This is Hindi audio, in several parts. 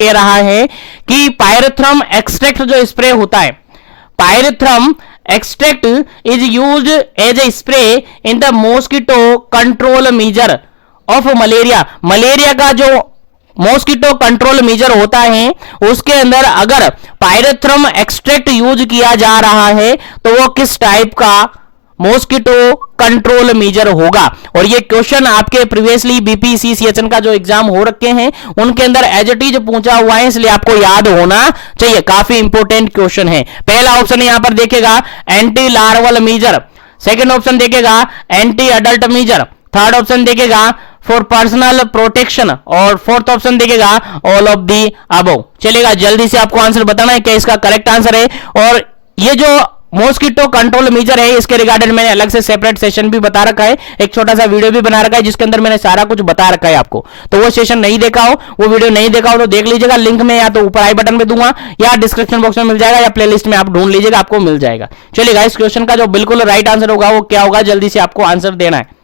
कह रहा है कि पायरेथ्रम एक्सट्रैक्ट जो स्प्रे होता है, pyrethrum extract is used as a spray in the mosquito control measure of malaria. Malaria का जो मॉस्किटो कंट्रोल मेजर होता है उसके अंदर अगर पायरेथ्रम एक्सट्रैक्ट यूज किया जा रहा है तो वो किस टाइप का मॉस्किटो कंट्रोल मेजर होगा। और ये क्वेश्चन आपके प्रीवियसली बीपीसीसीएचएन का जो एग्जाम हो रखे हैं उनके अंदर एज इट इज पूछा हुआ है, इसलिए आपको याद होना चाहिए, काफी इंपोर्टेंट क्वेश्चन है। पहला ऑप्शन यहां पर देखेगा anti larval measure, second option देखेगा anti adult measure, third option देखेगा फॉर पर्सनल प्रोटेक्शन और फोर्थ ऑप्शन देखेगा ऑल ऑफ दी अबव। चलेगा, जल्दी से आपको आंसर बताना है क्या इसका करेक्ट आंसर है। और ये जो मॉस्किटो कंट्रोल मेजर है इसके रिगार्डेड मैंने अलग से सेपरेट सेशन भी बता रखा है, एक छोटा सा वीडियो भी बना रखा है जिसके अंदर मैंने सारा कुछ बता रखा है आपको। तो वो सेशन नहीं देखा हो, वो वीडियो नहीं देखा हो तो देख लीजिएगा, लिंक में या तो ऊपर आई बटन पे दूंगा या डिस्क्रिप्शन बॉक्स में मिल जाएगा या प्लेलिस्ट में आप ढूंढ लीजिएगा, आपको मिल जाएगा। चलिएगा, इस क्वेश्चन का जो बिल्कुल राइट आंसर होगा वो क्या होगा, जल्दी से आपको आंसर देना है।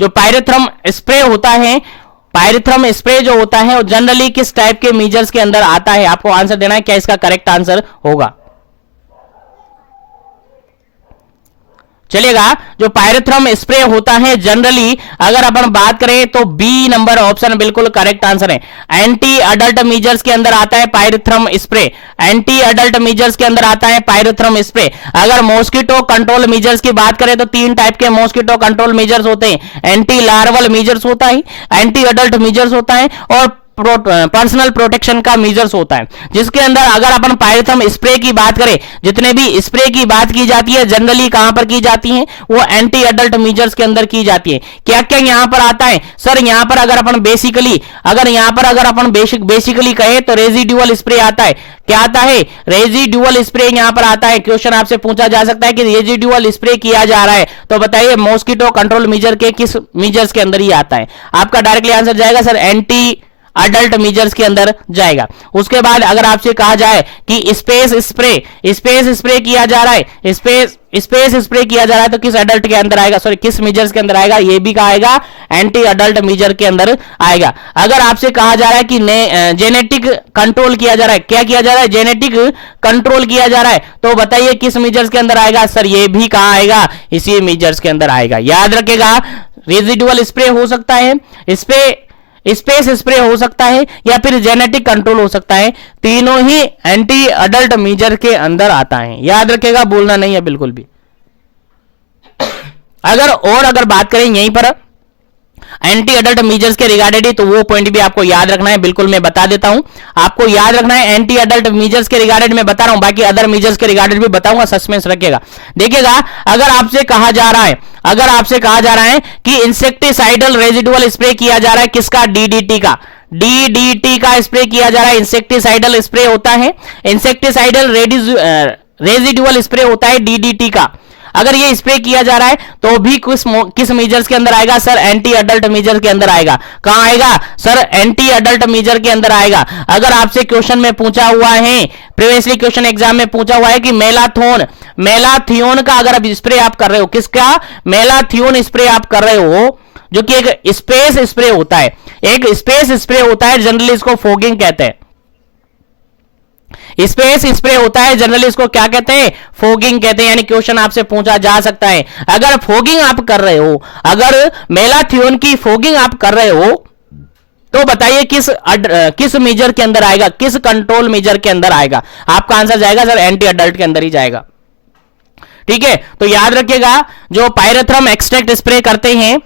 जो पायरेथ्रम स्प्रे होता है, पायरेथ्रम स्प्रे जो होता है वो जनरली किस टाइप के मेजर्स के अंदर आता है, आपको आंसर देना है क्या इसका करेक्ट आंसर होगा। चलिएगा, जो पायरेथ्रम स्प्रे होता है जनरली अगर अपन बात करें तो बी नंबर ऑप्शन बिल्कुल करेक्ट आंसर है। एंटी अडल्ट मेजर्स के अंदर आता है pyrethrum spray, anti adult measures के अंदर आता है पायरेथ्रम स्प्रे। अगर मॉस्किटो कंट्रोल मेजर्स की बात करें तो तीन टाइप के मॉस्किटो कंट्रोल मेजर्स होते हैं, एंटी लार्वल मेजर्स होता है, एंटी अडल्ट मेजर्स होता है और पर्सनल प्रोटेक्शन का मेजर्स होता है। जिसके अंदर अगर अपन पायरेथ्रम स्प्रे की बात करें, जितने भी स्प्रे की बात की जाती है जनरली कहां पर की जाती है, वो एंटी अडल्ट मेजर्स के अंदर की जाती है। क्या क्या यहां पर आता है सर, यहां पर अगर अपन बेसिकली कहे तो रेजिडुअल स्प्रे आता है। क्या आता है, रेजिडुअल स्प्रे यहां पर आता है। क्वेश्चन आपसे पूछा जा सकता है कि रेजिडुअल स्प्रे किया जा रहा है तो बताइए मॉस्किटो कंट्रोल मेजर के किस मेजर्स के अंदर ही आता है। आपका डायरेक्टली आंसर जाएगा सर एंटी अडल्ट मेजर्स के अंदर जाएगा। उसके बाद अगर आपसे कहा जाए कि स्पेस स्प्रे किया जा रहा है, स्पेस स्प्रे किया जा रहा है तो किस अडल्ट के अंदर आएगा, सॉरी किस मेजर्स के अंदर आएगा, ये भी कहा आएगा एंटी अडल्ट मेजर के अंदर आएगा। अगर आपसे कहा जा रहा है कि जेनेटिक कंट्रोल किया जा रहा है, क्या किया जा रहा है, जेनेटिक कंट्रोल किया जा रहा है तो बताइए किस मेजर्स के अंदर आएगा, सर ये भी कहा आएगा इसी मेजर्स के अंदर आएगा। याद रखेगा, रेजिडुअल स्प्रे हो सकता है, स्पेस स्प्रे हो सकता है या फिर जेनेटिक कंट्रोल हो सकता है, तीनों ही एंटी अडल्ट मेजर के अंदर आता है। याद रखेगा, बोलना नहीं है बिल्कुल भी। अगर बात करें यहीं पर एंटी अडल्ट मेजर्स के रिगार्डेड ही तो वो पॉइंट भी आपको याद रखना है, बिल्कुल मैं बता देता हूं, आपको याद रखना है। एंटी अडल्ट मेजर्स के रिगार्डेड मैं बता रहा हूं, बाकी अदर मेजर्स के रिगार्डेड भी बताऊंगा, सस्पेंस रखिएगा। देखिएगा, अगर आपसे कहा जा रहा है कि इंसेक्टिसाइडल रेजिडुअल स्प्रे किया जा रहा है किसका, डीडीटी का स्प्रे किया जा रहा है, इंसेक्टिसाइडल स्प्रे होता है, इंसेक्टिसाइडल रेजिडुअल स्प्रे होता है डीडीटी का। अगर ये स्प्रे किया जा रहा है तो भी किस मेजर्स के अंदर आएगा, सर एंटी अडल्ट मेजर के अंदर आएगा। कहां आएगा सर, एंटी अडल्ट मेजर के अंदर आएगा। अगर आपसे क्वेश्चन में पूछा हुआ है, प्रीवियसली क्वेश्चन एग्जाम में पूछा हुआ है कि मेलाथियोन का अगर अब स्प्रे आप कर रहे हो, किसका, मेलाथियोन स्प्रे आप कर रहे हो जो कि एक स्पेस स्प्रे होता है, जनरली इसको फोगिंग कहते हैं। स्पेस स्प्रे होता है जनरली इसको क्या कहते हैं, फोगिंग कहते हैं। यानी क्वेश्चन आपसे पूछा जा सकता है, अगर फोगिंग आप कर रहे हो, अगर मेलाथियोन की फोगिंग आप कर रहे हो तो बताइए किस मेजर के अंदर आएगा, किस कंट्रोल मेजर के अंदर आएगा। आपका आंसर जाएगा सर एंटी अडल्ट के अंदर ही जाएगा। ठीक है, तो याद रखिएगा, जो पायरेथ्रम एक्सट्रैक्ट स्प्रे करते हैं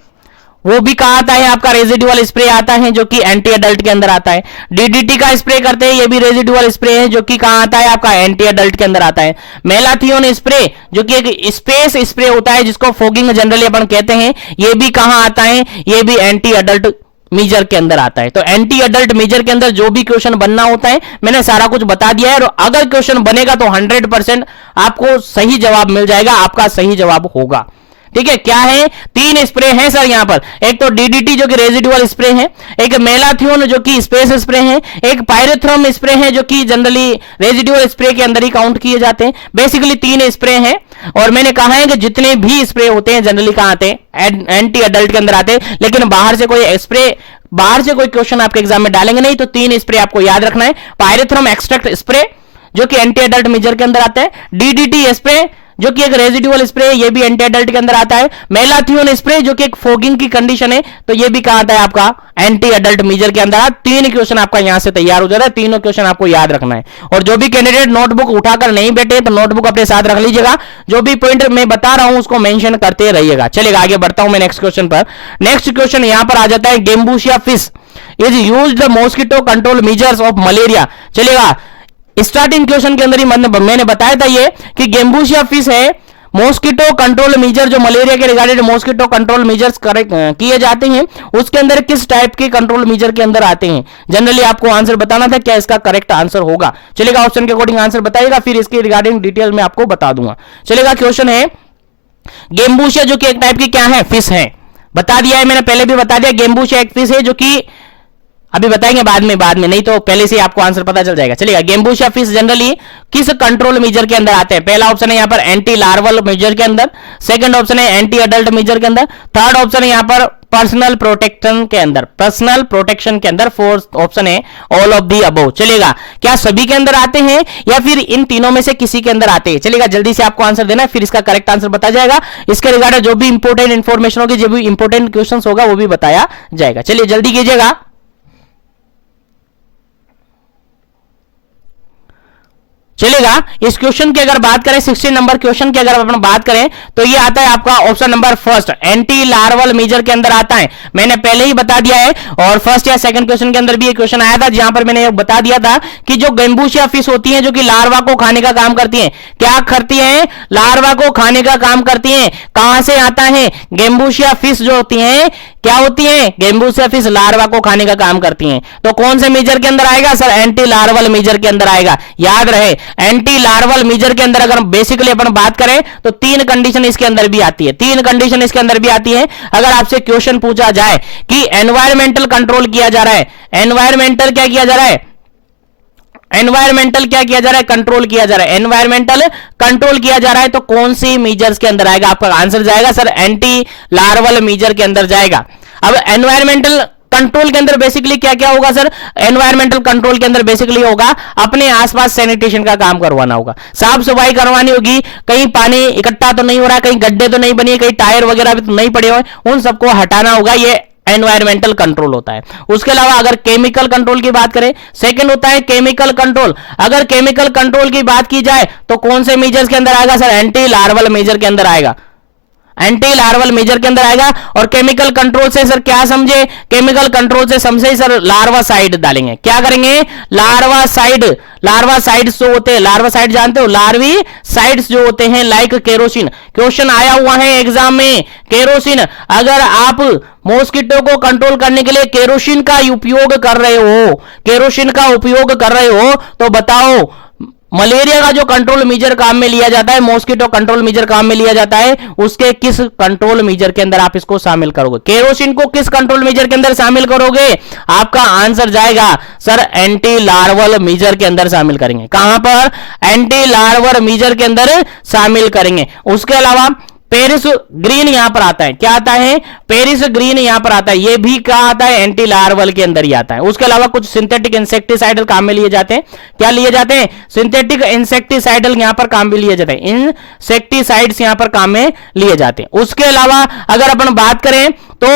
वो भी कहां आता है, आपका रेजिडुअल स्प्रे आता है जो कि एंटी अडल्ट के अंदर आता है। डीडीटी का स्प्रे करते हैं, ये भी रेजिडुअल स्प्रे है जो कि कहां आता है, आपका एंटी अडल्ट के अंदर आता है। मेलाथियोन स्प्रे जो कि एक स्पेस स्प्रे होता है जिसको फोगिंग जनरली अपन कहते हैं, ये भी कहां आता है, ये भी एंटी अडल्ट मेजर के अंदर आता है। तो एंटी अडल्ट मेजर के अंदर जो भी क्वेश्चन बनना होता है मैंने सारा कुछ बता दिया है, और अगर क्वेश्चन बनेगा तो 100% आपको सही जवाब मिल जाएगा, आपका सही जवाब होगा। ठीक है, क्या है, तीन स्प्रे हैं सर यहां पर, एक तो डीडीटी जो कि रेजिडुअल स्प्रे है, एक मेलाथियोन जो कि स्पेस स्प्रे है, एक पायरेथ्रम स्प्रे है जो कि जनरली रेजिडुअल स्प्रे के अंदर ही काउंट किए जाते हैं। बेसिकली तीन स्प्रे हैं, और मैंने कहा है कि जितने भी स्प्रे होते हैं जनरली कहां आते हैं, एंटी अडल्ट के अंदर आते हैं, लेकिन बाहर से कोई स्प्रे बाहर से कोई क्वेश्चन आपके एग्जाम में डालेंगे नहीं, तो 3 स्प्रे आपको याद रखना है। पायरेथ्रम एक्सट्रैक्ट स्प्रे जो कि एंटी एडल्ट मेजर के अंदर आता है, डीडीटी स्प्रे जो कि एक रेजिडुअल स्प्रे है, ये भी एंटी एडल्ट के अंदर आता है, मेलाथियोन स्प्रे जो कि एक फोगिंग की कंडीशन है, तो ये भी कहां आता है आपका एंटी एडल्ट मेजर के अंदर। 3 क्वेश्चन आपका यहां से तैयार हो जा रहा है, तीनों क्वेश्चन आपको याद रखना है। और जो भी कैंडिडेट नोटबुक उठाकर नहीं बैठे तो नोटबुक अपने साथ रख लीजिएगा, जो भी पॉइंट मैं बता रहा हूं उसको मेंशन करते रहिएगा। चलिएगा आगे बढ़ता हूं मैं नेक्स्ट क्वेश्चन पर। नेक्स्ट क्वेश्चन यहां पर आ जाता है, gambusia fish is used the mosquito control measures of malaria. चलिएगा स्टार्टिंग क्वेश्चन के अंदर ही मैंने बताया था ये कि गेम्बूशिया फिश है, मॉस्किटो कंट्रोल मेजर जो मलेरिया के रिगार्डेड मॉस्किटो कंट्रोल मेजर्स किए जाते हैं, उसके अंदर किस टाइप के कंट्रोल मेजर के अंदर आते हैं। जनरली आपको आंसर बताना था, क्या इसका करेक्ट आंसर होगा। चलेगा ऑप्शन के अकॉर्डिंग आंसर बताइएगा, फिर इसके रिगार्डिंग डिटेल में आपको बता दूंगा। चलेगा क्वेश्चन है, गेम्बूशिया जो कि एक टाइप की क्या है, फिश है। बता दिया है मैंने, पहले भी बता दिया, गेम्बूशिया एक फिश है जो कि अभी बताएंगे बाद में नहीं तो पहले से आपको आंसर पता चल जाएगा। चलिए गेम्बूशिया फिश जनरली किस कंट्रोल मेजर के अंदर आते हैं। पहला ऑप्शन है यहां पर एंटी लार्वल मेजर के अंदर, सेकंड ऑप्शन है एंटी एडल्ट मेजर के अंदर, थर्ड ऑप्शन है यहां पर पर्सनल प्रोटेक्शन के अंदर, पर्सनल प्रोटेक्शन के अंदर, फोर्थ ऑप्शन है ऑल ऑफ दी अबव। चलेगा क्या सभी के अंदर आते हैं या फिर इन तीनों में से किसी के अंदर आते हैं। चलेगा जल्दी से आपको आंसर देना है, फिर इसका करेक्ट आंसर बताया जाएगा। इसके रिगार्डिंग जो भी इंपोर्टेंट इंफॉर्मेशन होगी, जो भी इंपोर्टेंट क्वेश्चन होगा वो भी बताया जाएगा। चलिए जल्दी कीजिएगा। चलेगा इस क्वेश्चन की अगर बात करें, 16 नंबर क्वेश्चन की अगर अपन बात करें तो ये आता है आपका option number first, anti larval measure के अंदर आता है। मैंने पहले ही बता दिया है, और फर्स्ट या सेकंड क्वेश्चन के अंदर भी ये क्वेश्चन आया था, जहां पर मैंने बता दिया था कि जो गेम्बूशिया फिश होती है जो कि लार्वा को खाने का काम करती है, क्या करती है, लार्वा को खाने का काम करती है। कहां से आता है, गेम्बूशिया फिश जो होती है क्या होती है, गेम्बूशिया फिश लार्वा को खाने का काम करती हैं। तो कौन से मेजर के अंदर आएगा सर, एंटी लार्वल मेजर के अंदर आएगा। याद रहे एंटी लार्वल मेजर के अंदर अगर बेसिकली अपन बात करें तो 3 कंडीशन इसके अंदर भी आती है, 3 कंडीशन इसके अंदर भी आती है। अगर आपसे क्वेश्चन पूछा जाए कि एनवायरमेंटल कंट्रोल किया जा रहा है, एनवायरमेंटल क्या किया जा रहा है, एनवायरमेंटल क्या किया जा रहा है, कंट्रोल किया जा रहा है, एनवायरमेंटल कंट्रोल किया जा रहा है, तो कौन सी मेजर्स के अंदर आएगा। आपका आंसर जाएगा सर एंटी लार्वल मेजर के अंदर जाएगा। अब एनवायरमेंटल कंट्रोल के अंदर बेसिकली क्या क्या होगा सर, एनवायरमेंटल कंट्रोल के अंदर बेसिकली होगा अपने आसपास सैनिटेशन का काम करवाना होगा, साफ सफाई करवानी होगी, कहीं पानी इकट्ठा तो नहीं हो रहा है, कहीं गड्ढे तो नहीं बने, कहीं टायर वगैरह भी तो नहीं पड़े हुए, उन सबको हटाना होगा, ये एनवायरमेंटल कंट्रोल होता है। उसके अलावा अगर केमिकल कंट्रोल की बात करें, सेकंड होता है केमिकल कंट्रोल। अगर केमिकल कंट्रोल की बात की जाए तो कौन से मेजर्स के अंदर आएगा सर, एंटी लार्वल मेजर के अंदर आएगा, एंटी लार्वल मेजर के अंदर आएगा। और केमिकल कंट्रोल से सर क्या समझे, केमिकल कंट्रोल से समझे सर लार्वा साइड डालेंगे, क्या करेंगे, लार्वा साइड, लार्वा साइड्स जो होते हैं, लार्वा साइड जानते हो, लार्वी साइड्स जो होते हैं लाइक केरोसिन, क्वेश्चन आया हुआ है एग्जाम में, केरोसिन। अगर आप मॉस्किटो को कंट्रोल करने के लिए केरोसिन का उपयोग कर रहे हो, केरोसिन का उपयोग कर रहे हो, तो बताओ मलेरिया का जो कंट्रोल मेजर काम में लिया जाता है, मॉस्किटो कंट्रोल मेजर काम में लिया जाता है, उसके किस कंट्रोल मेजर के अंदर आप इसको शामिल करोगे, केरोसिन को किस कंट्रोल मेजर के अंदर शामिल करोगे। आपका आंसर जाएगा सर एंटी लार्वल मेजर के अंदर शामिल करेंगे। कहां पर, एंटी लार्वल मेजर के अंदर शामिल करेंगे। उसके अलावा पेरिस ग्रीन यहां पर आता है, क्या आता है, पेरिस ग्रीन यहां पर आता है, ये भी क्या आता है, एंटी लार्वल के अंदर ही आता है। उसके अलावा कुछ सिंथेटिक इंसेक्टिसाइडल काम में लिए जाते हैं, क्या लिए जाते हैं, सिंथेटिक इंसेक्टिसाइडल यहां पर काम में लिए जाते हैं, इंसेक्टिसाइड्स यहां पर काम में लिए जाते हैं। उसके अलावा अगर अपन बात करें तो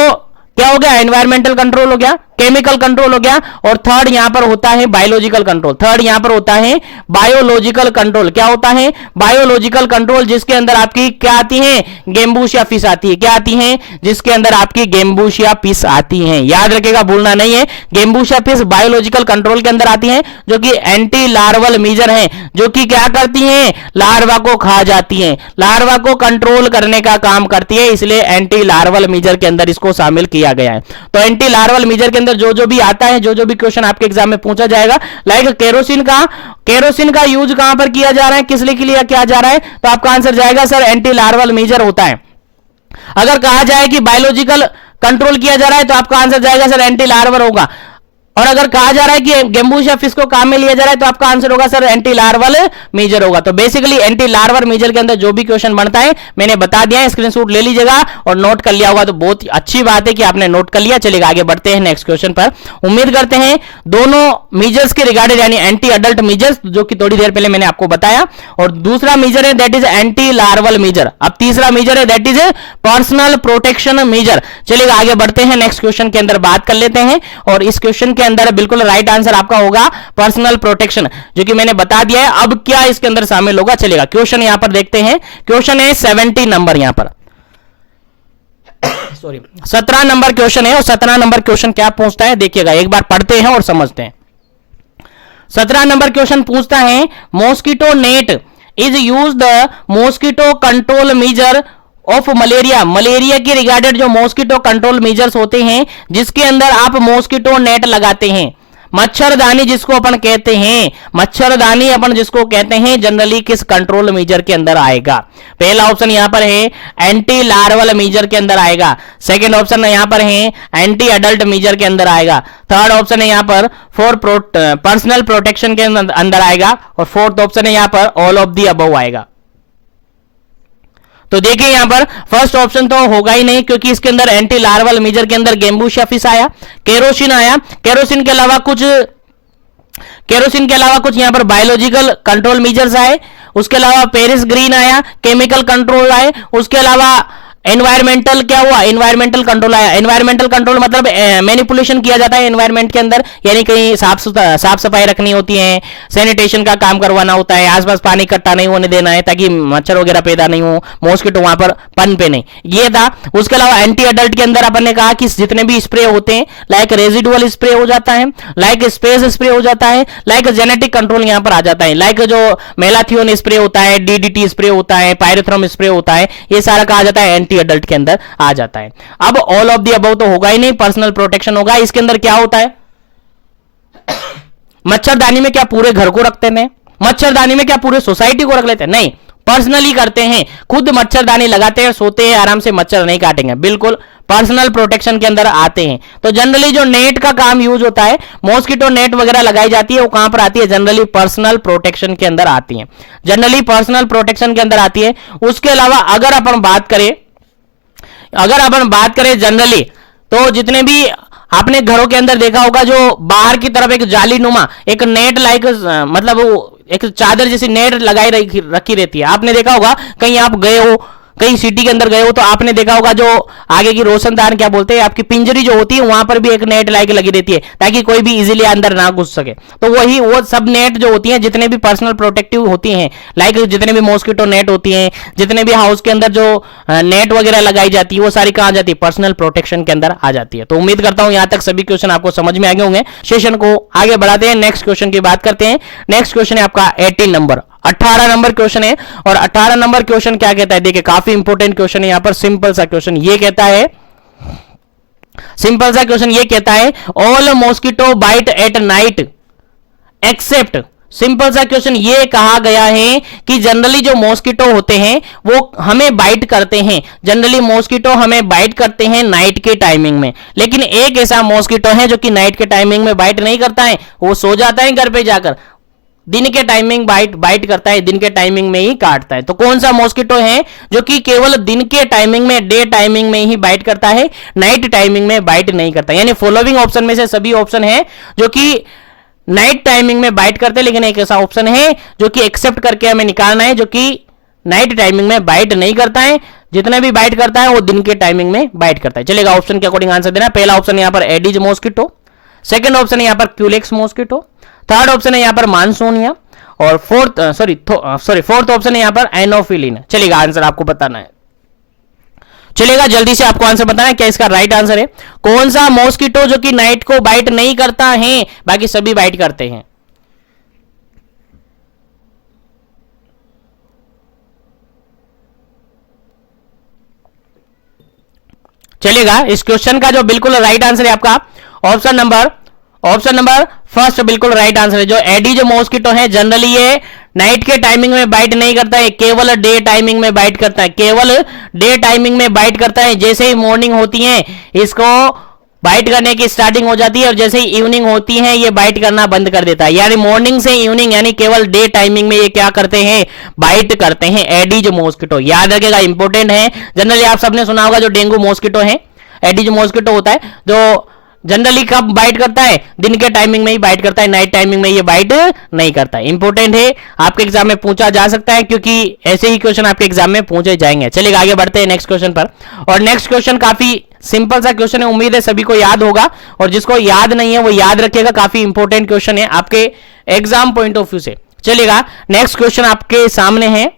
क्या हो गया, एनवायरमेंटल कंट्रोल हो गया, केमिकल कंट्रोल हो गया, और थर्ड यहां पर होता है बायोलॉजिकल कंट्रोल, थर्ड यहां पर होता है बायोलॉजिकल कंट्रोल। क्या होता है, बायोलॉजिकल कंट्रोल, जिसके अंदर आपकी क्या आती है, गेम्बूशिया फिश आती है, क्या आती है, जिसके अंदर आपकी गेम्बूशिया फिश आती है। याद रखेगा, भूलना नहीं है, गेम्बूशिया फिश बायोलॉजिकल कंट्रोल के अंदर आती है, जो कि एंटी लार्वल मेजर है, जो कि क्या करती है, लार्वा को खा जाती है, लार्वा को कंट्रोल करने का काम करती है, इसलिए एंटी लार्वल मेजर के अंदर इसको शामिल किया गया है। तो एंटी लार्वल मेजर के अंदर जो भी आता है, जो भी क्वेश्चन आपके एग्जाम में पूछा जाएगा, लाइक केरोसिन का यूज कहां पर किया जा रहा है, किस लिए के लिए किया जा रहा है, तो आपका आंसर जाएगा सर एंटी लार्वल मेजर होता है। अगर कहा जाए कि बायोलॉजिकल कंट्रोल किया जा रहा है तो आपका आंसर जाएगा सर एंटी लार्वल होगा। और अगर कहा जा रहा है कि गेम्बूशिया फिश को काम में लिया जा रहा है तो आपका आंसर होगा सर एंटी लार्वल मीजर होगा। तो बेसिकली एंटी लार्वल मीजर के अंदर जो भी क्वेश्चन बनता है मैंने बता दिया है, स्क्रीनशॉट ले लीजिएगा और नोट कर लिया होगा तो बहुत अच्छी बात है कि आपने नोट कर लिया। चलिएगा आगे बढ़ते हैं नेक्स्ट क्वेश्चन पर। उम्मीद करते हैं दोनों मीजर्स के रिगार्डेड यानी एंटी अडल्ट मीजर्स जो कि थोड़ी देर पहले मैंने आपको बताया, और दूसरा मीजर है that is anti larval measure. अब तीसरा मीजर है that is personal protection measure. चलिएगा आगे बढ़ते हैं नेक्स्ट क्वेश्चन के अंदर बात कर लेते हैं, और इस क्वेश्चन के अंदर बिल्कुल राइट आंसर आपका होगा पर्सनल प्रोटेक्शन, जो कि मैंने बता दिया है। अब क्या इसके अंदर शामिल होगा, चलेगा क्वेश्चन यहां पर देखते हैं। क्वेश्चन है 70 नंबर यहां पर सॉरी 17 नंबर क्वेश्चन है, और 17 नंबर क्वेश्चन क्या पूछता है देखिएगा, एक बार पढ़ते हैं और समझते हैं। 17 नंबर क्वेश्चन पूछता है mosquito net is use the mosquito control measure of malaria. Malaria के रिगार्डेड जो मॉस्किटो कंट्रोल मेजर्स होते हैं जिसके अंदर आप मॉस्किटो नेट लगाते हैं, मच्छरदानी जिसको अपन कहते हैं, मच्छरदानी अपन जिसको कहते हैं, जनरली किस कंट्रोल मेजर के अंदर आएगा। पहला ऑप्शन यहां पर है एंटी लार्वल मेजर के अंदर आएगा, सेकंड ऑप्शन यहां पर है एंटी अडल्ट मेजर के अंदर आएगा, थर्ड ऑप्शन है यहां पर फॉर पर्सनल प्रोटेक्शन के अंदर आएगा, और फोर्थ ऑप्शन है यहां पर ऑल ऑफ दी अबव आएगा। तो देखिए यहां पर फर्स्ट ऑप्शन तो होगा ही नहीं, क्योंकि इसके अंदर एंटी लार्वल मेजर के अंदर गेम्बूशिया फिश आया, केरोसिन आया, केरोसिन के अलावा कुछ यहां पर बायोलॉजिकल कंट्रोल मेजर्स आए, उसके अलावा पेरिस ग्रीन आया, केमिकल कंट्रोल आए, उसके अलावा एनवायरमेंटल क्या हुआ, एनवायरमेंटल कंट्रोल आया। एनवायरमेंटल कंट्रोल मतलब मैनिपुलेशन किया जाता है एनवायरमेंट के अंदर, यानी कहीं साफ सफाई रखनी होती है, सैनिटेशन का काम करवाना होता है, आसपास पानी इकट्ठा नहीं होने देना है ताकि मच्छर वगैरह पैदा नहीं हो, मॉस्किटो वहां पर पनपे नहीं, ये था। उसके अलावा एंटी अडल्ट के अंदर अपन ने कहा कि जितने भी स्प्रे होते हैं लाइक रेजिडुअल स्प्रे हो जाता है, लाइक स्पेस स्प्रे हो जाता है, लाइक जेनेटिक कंट्रोल यहां पर आ जाता है, लाइक जो मेलाथियोन स्प्रे होता है, डीडीटी स्प्रे होता है, पायरेथ्रम स्प्रे होता है, ये सारा कहा जाता है अडल्ट के अंदर आ जाता है। अब ऑल ऑफ दी अबव तो होगा ही नहीं, पर्सनल प्रोटेक्शन होगा। इसके अंदर क्या होता है, मच्छरदानी में क्या पूरे घर को रखते हैं, मच्छरदानी में क्या पूरे सोसाइटी को रख लेते हैं, नहीं, पर्सनली करते हैं, खुद मच्छरदानी लगाते हैं, सोते हैं आराम से, मच्छर नहीं काटेंगे, बिल्कुल पर्सनल प्रोटेक्शन के अंदर आते हैं। तो जनरली जो नेट का काम यूज होता है, मॉस्किटो नेट वगैरह लगाई जाती है, वो कहां पर आती है, जनरली पर्सनल प्रोटेक्शन के अंदर आती है, जनरली पर्सनल प्रोटेक्शन के अंदर आती है। उसके अलावा अगर अपन बात करें जनरली, तो जितने भी आपने घरों के अंदर देखा होगा जो बाहर की तरफ एक जाली नुमा एक नेट लाइक मतलब वो एक चादर जैसी नेट लगाई रखी रहती है, आपने देखा होगा, कहीं आप गए हो, कहीं सिटी के अंदर गए हो तो आपने देखा होगा जो आगे की रोशनदान क्या बोलते हैं, आपकी पिंजरी जो होती है वहां पर भी एक नेट लाइक लगी रहती है ताकि कोई भी इजीली अंदर ना घुस सके। तो वो सब नेट जो होती हैं जितने भी पर्सनल प्रोटेक्टिव होती हैं, लाइक जितने भी मॉस्किटो नेट होती हैं, जितने भी हाउस के अंदर जो नेट वगैरह लगाई जाती है, वो सारी कहां जाती है, पर्सनल प्रोटेक्शन के अंदर आ जाती है। तो उम्मीद करता हूं यहां तक सभी क्वेश्चन आपको समझ में आ गए होंगे। सेशन को आगे बढ़ाते हैं, नेक्स्ट क्वेश्चन की बात करते हैं। नेक्स्ट क्वेश्चन है आपका 18 नंबर, 18 नंबर क्वेश्चन है, और 18 नंबर क्वेश्चन क्या कहता है, देखिए काफी इंपॉर्टेंट क्वेश्चन है यहां पर। सिंपल सा क्वेश्चन ये कहता है all mosquito bite at night except. Simple सा क्वेश्चन ये कहा गया है कि जनरली जो मॉस्किटो होते हैं वो हमें बाइट करते हैं, जनरली मॉस्किटो हमें बाइट करते हैं नाइट के टाइमिंग में, लेकिन एक ऐसा मॉस्किटो है जो कि नाइट के टाइमिंग में बाइट नहीं करता है, वो सो जाता है घर पे जाकर, दिन के टाइमिंग बाइट करता है, दिन के टाइमिंग में ही काटता है। तो कौन सा मॉस्किटो है जो कि केवल दिन के टाइमिंग में, डे टाइमिंग में ही बाइट करता है, नाइट टाइमिंग में बाइट नहीं करता। यानी फॉलोइंग ऑप्शन में से सभी ऑप्शन है जो कि नाइट टाइमिंग में बाइट करते हैं, लेकिन एक ऐसा ऑप्शन है जो कि एक्सेप्ट करके हमें निकालना है जो कि नाइट टाइमिंग में बाइट नहीं करता है, जितने भी बाइट करता है वो दिन के टाइमिंग में बाइट करता है। चलेगा ऑप्शन के अकॉर्डिंग आंसर देना। पहला ऑप्शन यहां पर एडिज मॉस्किटो, सेकंड ऑप्शन यहां पर क्यूलेक्स मॉस्किटो, थर्ड ऑप्शन है यहां पर मानसूनिया, और फोर्थ ऑप्शन है यहां पर एनोफिलिन। चलेगा आंसर आपको बताना है, चलेगा जल्दी से आपको आंसर बताना है क्या इसका राइट आंसर है। कौन सा मॉस्किटो जो कि नाइट को बाइट नहीं करता है, बाकी सभी बाइट करते हैं। चलेगा इस क्वेश्चन का जो बिल्कुल राइट आंसर है आपका ऑप्शन नंबर फर्स्ट बिल्कुल राइट आंसर है। जो एडिज मॉस्किटो है जनरली ये नाइट के टाइमिंग में बाइट नहीं करता है, केवल डे टाइमिंग में बाइट करता है, केवल डे टाइमिंग में बाइट करता है। जैसे ही मॉर्निंग होती है इसको बाइट करने की स्टार्टिंग हो जाती है और जैसे ही इवनिंग होती है ये बाइट करना बंद कर देता है। यानी मॉर्निंग से इवनिंग यानी केवल डे टाइमिंग में ये क्या करते हैं, बाइट करते हैं एडिज मॉस्किटो। याद रखिएगा, इंपॉर्टेंट है। जनरली आप सबने सुना होगा जो डेंगू मॉस्किटो है, एडिज मॉस्किटो होता है, जो जनरली कब बाइट करता है, दिन के टाइमिंग में ही बाइट करता है, नाइट टाइमिंग में ये बाइट नहीं करता है। इंपॉर्टेंट है, आपके एग्जाम में पूछा जा सकता है क्योंकि ऐसे ही क्वेश्चन आपके एग्जाम में पूछे जाएंगे। चलिए आगे बढ़ते हैं नेक्स्ट क्वेश्चन पर। और नेक्स्ट क्वेश्चन काफी सिंपल सा क्वेश्चन है, उम्मीद है सभी को याद होगा, और जिसको याद नहीं है वो याद रखिएगा, काफी इंपॉर्टेंट क्वेश्चन है आपके एग्जाम पॉइंट ऑफ व्यू से। चलिएगा नेक्स्ट क्वेश्चन आपके सामने है,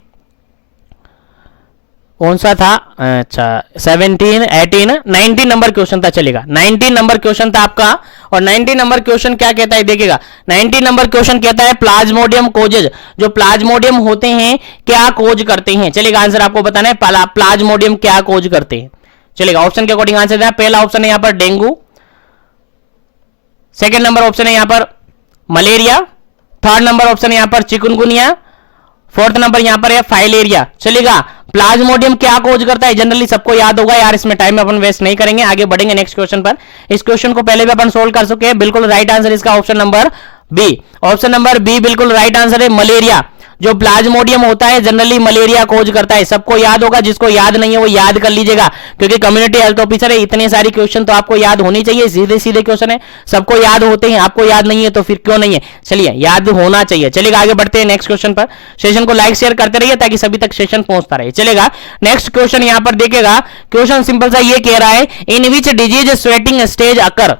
कौन सा था, अच्छा 17, 18, 19 नंबर क्वेश्चन था। चलेगा 19 नंबर क्वेश्चन था आपका, और 19 नंबर क्वेश्चन क्या कहता है देखिएगा। 19 नंबर क्वेश्चन कहता है प्लाज्मोडियम कोजेज, जो प्लाज्मोडियम होते हैं क्या खोज करते हैं। चलेगा आंसर आपको बताना है, प्लाज्मोडियम क्या खोज करते हैं। चलेगा ऑप्शन के अकॉर्डिंग आंसर देना। पहला ऑप्शन है यहां पर डेंगू, सेकंड नंबर ऑप्शन है यहां पर मलेरिया, थर्ड नंबर ऑप्शन है यहां पर चिकुनगुनिया, फोर्थ नंबर यहां पर है फाइलेरिया। चलेगा प्लाज्मोडियम क्या खोज करता है, जनरली सबको याद होगा यार, इसमें टाइम अपन वेस्ट नहीं करेंगे, आगे बढ़ेंगे नेक्स्ट क्वेश्चन पर। इस क्वेश्चन को पहले भी अपन सोल्व कर चुके हैं। बिल्कुल राइट आंसर इसका option number B, option number B बिल्कुल राइट आंसर है। मलेरिया, जो प्लाज्मोडियम होता है जनरली मलेरिया खोज करता है, सबको याद होगा, जिसको याद नहीं है वो याद कर लीजिएगा, क्योंकि कम्युनिटी हेल्थ ऑफिसर है, इतने सारी क्वेश्चन तो आपको याद होनी चाहिए, सीधे सीधे क्वेश्चन है, सबको याद होते हैं, आपको याद नहीं है तो फिर क्यों नहीं है, चलिए याद होना चाहिए। चलिएगा आगे बढ़ते हैं नेक्स्ट क्वेश्चन पर। सेशन को लाइक शेयर करते रहिए ताकि सभी तक सेशन पहुंचता रहे। चलेगा नेक्स्ट क्वेश्चन यहां पर देखिएगा, क्वेश्चन सिंपल सा ये कह रहा है, in which disease sweating stage अकर,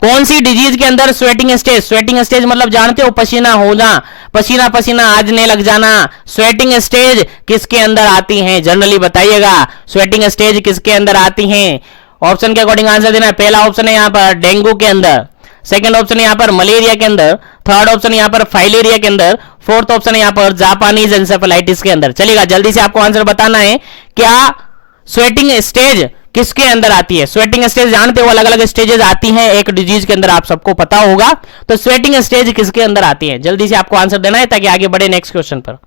कौन सी डिजीज के अंदर स्वेटिंग स्टेज, स्वेटिंग स्टेज मतलब जानते हो पसीना होना, पसीना पसीना आजने लग जाना, स्वेटिंग स्टेज किसके अंदर आती हैं, जनरली बताइएगा स्वेटिंग स्टेज किसके अंदर आती हैं। ऑप्शन के अकॉर्डिंग आंसर देना है। पहला ऑप्शन है यहां पर डेंगू के अंदर, सेकंड ऑप्शन है यहां पर मलेरिया के अंदर, थर्ड ऑप्शन यहां पर फाइलेरिया के अंदर, फोर्थ ऑप्शन है यहां पर जापानीज एंसेफेलाइटिस के अंदर। चलेगा जल्दी से आपको आंसर बताना है, क्या स्वेटिंग स्टेज किसके अंदर आती है। स्वेटिंग स्टेज जानते हो, अलग अलग स्टेजेस आती हैं एक डिजीज के अंदर, आप सबको पता होगा, तो स्वेटिंग स्टेज किसके अंदर आती है, जल्दी से आपको आंसर देना है ताकि आगे बढ़े नेक्स्ट क्वेश्चन पर।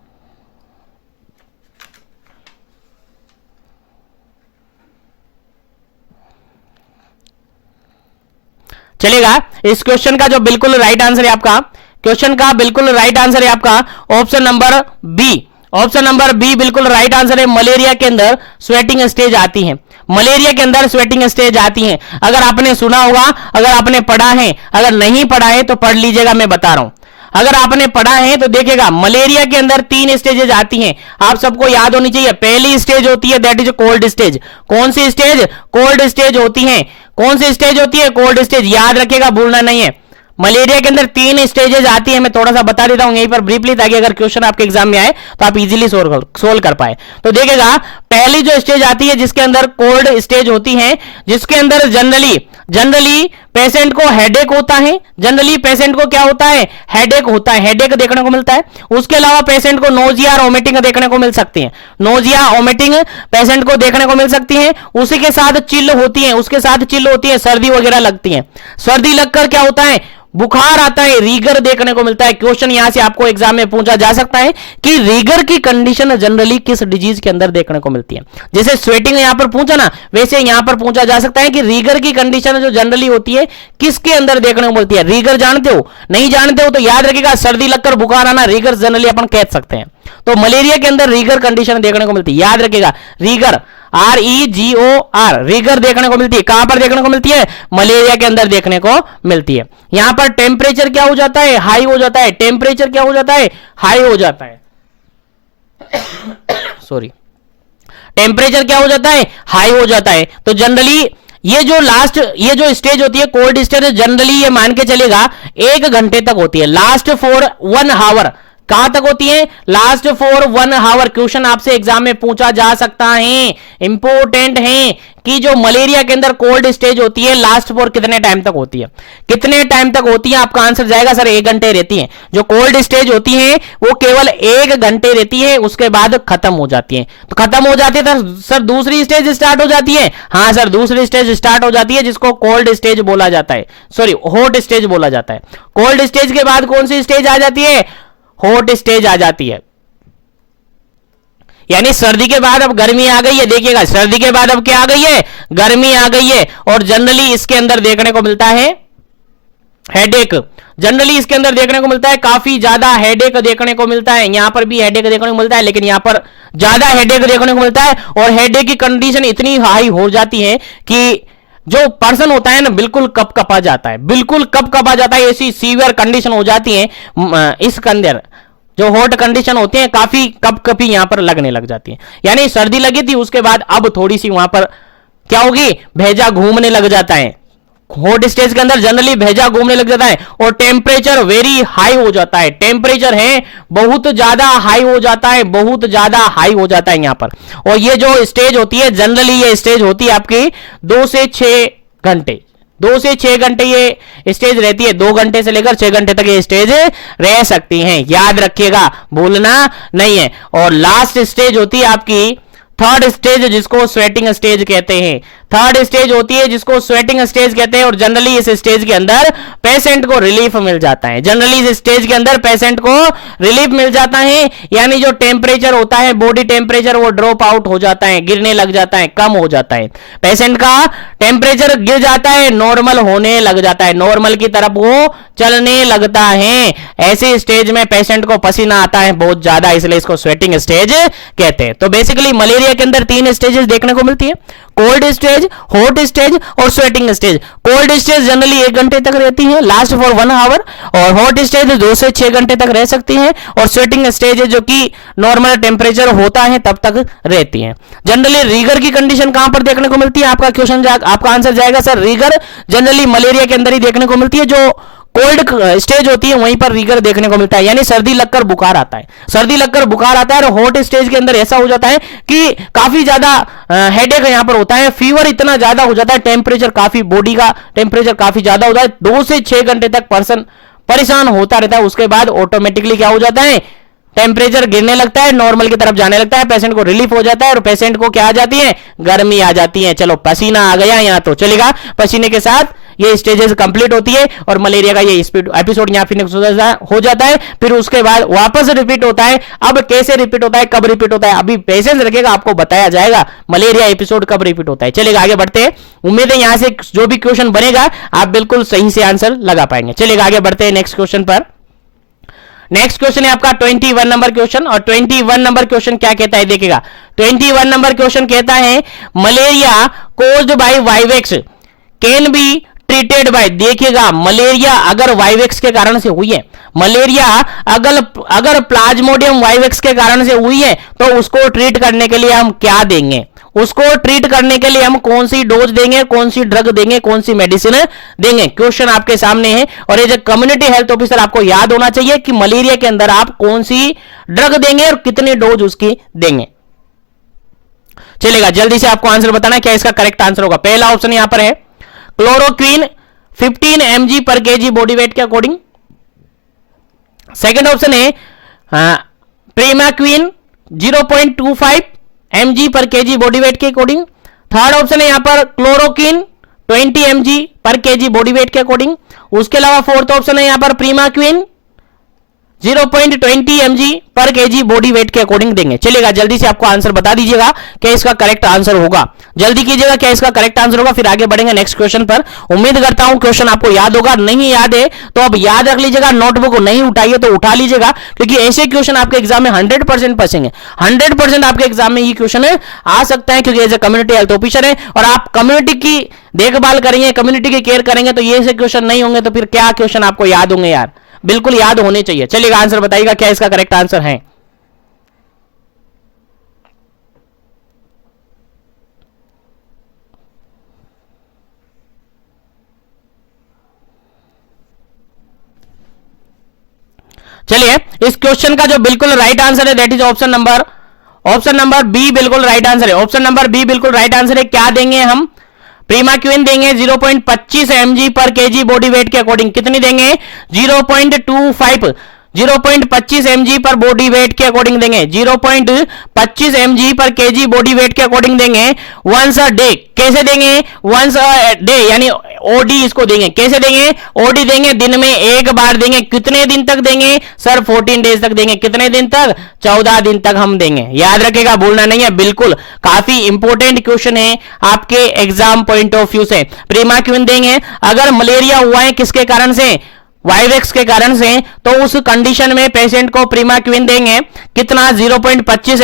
चलेगा इस क्वेश्चन का जो बिल्कुल राइट आंसर है आपका, क्वेश्चन का बिल्कुल राइट आंसर है आपका option number B, option number B बिल्कुल राइट आंसर है। मलेरिया के अंदर स्वेटिंग स्टेज आती है, मलेरिया के अंदर स्वेटिंग स्टेज आती है। अगर आपने सुना होगा, अगर आपने पढ़ा है, अगर नहीं पढ़ा है तो पढ़ लीजिएगा, मैं बता रहा हूं। अगर आपने पढ़ा है तो देखिएगा मलेरिया के अंदर 3 स्टेजेस आती हैं, आप सबको याद होनी चाहिए। पहली स्टेज होती है दैट इज कोल्ड स्टेज, कौन सी स्टेज, कोल्ड स्टेज होती है, कौन सी स्टेज होती है, कोल्ड स्टेज, याद रखिएगा भूलना नहीं है। मलेरिया के अंदर 3 स्टेजेस आती है, मैं थोड़ा सा बता देता हूं यहीं पर ब्रीफली, ताकि अगर क्वेश्चन आपके एग्जाम में आए तो आप इजीली सोल्व कर पाए। तो देखिएगा पहली जो स्टेज आती है जिसके अंदर कोल्ड स्टेज होती है, जिसके अंदर जनरली पेशेंट को हेडेक होता है, जनरली पेशेंट को क्या होता है, हेडेक होता है, हेडेक देखने को मिलता है। उसके अलावा पेशेंट को नोजिया और वोमिटिंग देखने को मिल सकती है, नोजिया वोमिटिंग पेशेंट को देखने को मिल सकती है। उसी के साथ चिल्ल होती है, उसके साथ चिल्ल होती है, सर्दी वगैरह लगती है, सर्दी लगकर क्या होता है, बुखार आता है, रीगर देखने को मिलता है। क्वेश्चन यहां से आपको एग्जाम में पूछा जा सकता है कि रीगर की कंडीशन जनरली किस डिजीज के अंदर देखने को मिलती है। जैसे स्वेटिंग यहां पर पूछा ना, वैसे यहां पर पूछा जा सकता है कि रीगर की कंडीशन जो जनरली होती है किसके अंदर देखने को मिलती है। रीगर जानते हो, नहीं जानते हो तो याद रखिएगा, सर्दी लगकर बुखार आना रीगर जनरली अपन कह सकते हैं। तो मलेरिया के अंदर रीगर कंडीशन देखने को मिलती है, याद रखिएगा रीगर, REGOR, रीगर देखने को मिलती है। कहां पर देखने को मिलती है, मलेरिया के अंदर देखने को मिलती है। यहां पर टेम्परेचर क्या हो जाता है, हाई हो जाता है, टेम्परेचर क्या हो जाता है, हाई हो जाता है, सॉरी, टेम्परेचर क्या हो जाता है, हाई हो जाता है। तो जनरली ये जो स्टेज होती है कोल्ड स्टेज, जनरली ये मान के चलेगा 1 घंटे तक होती है, लास्ट फॉर 1 आवर। कहां तक होती है, लास्ट फॉर 1 आवर। क्वेश्चन आपसे एग्जाम में पूछा जा सकता है, इंपॉर्टेंट है कि जो मलेरिया के अंदर कोल्ड स्टेज होती है लास्ट फॉर कितने टाइम तक होती है, कितने टाइम तक होती है। आपका आंसर जाएगा सर 1 घंटे रहती है। जो कोल्ड स्टेज होती है वो केवल 1 घंटे रहती है, उसके बाद खत्म हो जाती है। तो खत्म हो जाती है तो सर दूसरी स्टेज स्टार्ट हो जाती है। हाँ सर दूसरी स्टेज स्टार्ट हो जाती है, जिसको कोल्ड स्टेज बोला जाता है, सॉरी हॉट स्टेज बोला जाता है। कोल्ड स्टेज के बाद कौन सी स्टेज आ जाती है, हॉट स्टेज आ जाती है। यानी सर्दी के बाद अब गर्मी आ गई है। देखिएगा, सर्दी के बाद अब क्या आ गई है, गर्मी आ गई है। और जनरली इसके अंदर देखने को मिलता है हेडेक। जनरली इसके अंदर देखने को मिलता है काफी ज्यादा हेडेक देखने को मिलता है। यहां पर भी हेडेक देखने को मिलता है, लेकिन यहां पर ज्यादा हेडेक देखने को मिलता है। और हेडेक की कंडीशन इतनी हाई हो जाती है कि जो पर्सन होता है ना, बिल्कुल कपकपा जाता है, बिल्कुल कपकपा जाता है। ऐसी सीवियर कंडीशन हो जाती है इसके अंदर, जो हॉट कंडीशन होती है, काफी कपकपी यहां पर लगने लग जाती है। यानी सर्दी लगी थी, उसके बाद अब थोड़ी सी वहां पर क्या होगी, भेजा घूमने लग जाता है। हॉट स्टेज के अंदर जनरली भेजा घूमने लग जाता है और टेम्परेचर वेरी हाई हो जाता है। टेम्परेचर है बहुत ज्यादा हाई हो जाता है, बहुत ज्यादा हाई हो जाता है यहां पर। और ये जो स्टेज होती है, जनरली ये स्टेज होती है आपकी 2 से 6 घंटे, 2 से 6 घंटे ये स्टेज रहती है। 2 घंटे से लेकर 6 घंटे तक ये स्टेज रह सकती हैं, याद रखिएगा, भूलना नहीं है। और लास्ट स्टेज होती है आपकी थर्ड स्टेज, जिसको स्वेटिंग स्टेज कहते हैं। थर्ड स्टेज होती है जिसको स्वेटिंग स्टेज कहते हैं। और जनरली इस स्टेज के अंदर पेशेंट को रिलीफ मिल जाता है। जनरली इस स्टेज के अंदर पेशेंट को रिलीफ मिल जाता है, यानी जो टेम्परेचर होता है, बॉडी टेम्परेचर, वो ड्रॉप आउट हो जाता है, गिरने लग जाता है, कम हो जाता है। पेशेंट का टेम्परेचर गिर जाता है, नॉर्मल होने लग जाता है, नॉर्मल की तरफ वो चलने लगता है। ऐसे स्टेज में पेशेंट को पसीना आता है बहुत ज्यादा, इसलिए इसको स्वेटिंग स्टेज कहते हैं। तो बेसिकली मलेरिया के अंदर 3 स्टेजेस देखने को मिलती है, कोल्ड स्टेज, हॉट स्टेज और sweating stage. Cold stage generally 1 घंटे तक रहती है, लास्ट फॉर 1 आवर। और हॉट स्टेज 2 से 6 घंटे तक रह सकती है। और स्वेटिंग स्टेज जो कि नॉर्मल टेम्परेचर होता है तब तक रहती है। जनरली रीगर की कंडीशन कहां पर देखने को मिलती है, आपका क्वेश्चन आपका आंसर जाएगा सर रीगर जनरली मलेरिया के अंदर ही देखने को मिलती है। जो कोल्ड स्टेज होती है वहीं पर रीगर देखने को मिलता है, यानी सर्दी लगकर बुखार आता है, सर्दी लगकर बुखार आता है। और हॉट स्टेज के अंदर ऐसा हो जाता है कि काफी ज्यादा हेडेक यहां पर होता है, फीवर इतना ज्यादा हो जाता है, टेम्परेचर काफी, बॉडी का टेम्परेचर काफी ज्यादा होता है, 2 से 6 घंटे तक पर्सन परेशान होता रहता है। उसके बाद ऑटोमेटिकली क्या हो जाता है, टेम्परेचर गिरने लगता है, नॉर्मल की तरफ जाने लगता है, पेशेंट को रिलीफ हो जाता है और पेशेंट को क्या आ जाती है, गर्मी आ जाती है। चलो पसीना आ गया यहां, तो चलेगा, पसीने के साथ ये स्टेजेस कंप्लीट होती है और मलेरिया का ये एपिसोड यहां फिनिश हो जाता है। फिर उसके बाद वापस रिपीट होता है। अब कैसे रिपीट होता है, कब रिपीट होता है, अभी पेशेंस रखिएगा, आपको बताया जाएगा मलेरिया एपिसोड कब रिपीट होता है। चलेगा, आगे बढ़ते हैं। उम्मीद है यहां से जो भी क्वेश्चन बनेगा आप बिल्कुल सही से आंसर लगा पाएंगे। चलेगा, आगे बढ़ते हैं नेक्स्ट क्वेश्चन पर। नेक्स्ट क्वेश्चन है आपका 21 नंबर क्वेश्चन। और 21 नंबर क्वेश्चन क्या कहता है, देखिएगा 21 नंबर क्वेश्चन कहता है malaria caused by vivax can be treated by. देखिएगा, मलेरिया अगर वाइवेक्स के कारण से हुई है, मलेरिया अगर प्लाज्मोडियम वाइवेक्स के कारण से हुई है, तो उसको ट्रीट करने के लिए हम क्या देंगे, उसको ट्रीट करने के लिए हम कौन सी डोज देंगे, कौन सी ड्रग देंगे, कौन सी मेडिसिन देंगे। क्वेश्चन आपके सामने है। और as a community health officer आपको याद होना चाहिए कि मलेरिया के अंदर आप कौन सी ड्रग देंगे और कितनी डोज उसकी देंगे। चलेगा, जल्दी से आपको आंसर बताना क्या इसका करेक्ट आंसर होगा। पहला ऑप्शन यहां पर है क्लोरोक्वीन 15 mg पर केजी बॉडी वेट के अकॉर्डिंग। सेकेंड ऑप्शन है प्रीमाक्वीन 0.25 mg पर केजी बॉडी वेट के अकॉर्डिंग। थर्ड ऑप्शन है यहां पर क्लोरोक्वीन 20 mg पर केजी बॉडी वेट के अकॉर्डिंग। उसके अलावा फोर्थ ऑप्शन है यहां पर प्रीमाक्वीन 0.20 mg पर केजी बॉडी वेट के अकॉर्डिंग देंगे। चलेगा, जल्दी से आपको आंसर बता दीजिएगा क्या इसका करेक्ट आंसर होगा, जल्दी कीजिएगा क्या इसका करेक्ट आंसर होगा। फिर आगे बढ़ेंगे नेक्स्ट क्वेश्चन पर। उम्मीद करता हूं क्वेश्चन आपको याद होगा, नहीं याद है तो अब याद रख लीजिएगा, नोटबुक नहीं उठाइए तो उठा लीजिएगा, क्योंकि ऐसे क्वेश्चन आपके एग्जाम में 100% फंसेंगे। 100% आपके एग्जाम में ये क्वेश्चन आ सकता है, क्योंकि as a community health officer है और आप कम्युनिटी की देखभाल करेंगे, कम्युनिटी की केयर करेंगे, तो ये ऐसे क्वेश्चन नहीं होंगे तो फिर क्या क्वेश्चन आपको याद होंगे यार, बिल्कुल याद होने चाहिए। चलिएगा, आंसर बताइएगा क्या इसका करेक्ट आंसर है। चलिए, इस क्वेश्चन का जो बिल्कुल राइट आंसर है that is option number B बिल्कुल राइट आंसर है। ऑप्शन नंबर बी बिल्कुल राइट आंसर है। क्या देंगे हम, प्रीमाक्विन देंगे 0.25 mg पर केजी बॉडी वेट के अकॉर्डिंग। कितनी देंगे, 0.25 0.25 mg पर बॉडी वेट के अकॉर्डिंग देंगे, 0.25 mg पर केजी बॉडी वेट के अकॉर्डिंग देंगे वंस अ डे। कैसे देंगे? वंस अ डे, यानी ओडी इसको देंगे। कैसे देंगे? ओडी देंगे, दिन में एक बार देंगे। कितने दिन तक देंगे सर? 14 डेज तक देंगे। कितने दिन तक? 14 दिन तक हम देंगे। याद रखेगा, भूलना नहीं है बिल्कुल, काफी इंपॉर्टेंट क्वेश्चन है आपके एग्जाम पॉइंट ऑफ व्यू से। प्रीमाक्विन देंगे, अगर मलेरिया हुआ है किसके कारण से? वाइवेक्स के कारण से, तो उस कंडीशन में पेशेंट को प्रीमाक्विन देंगे। कितना? 0.25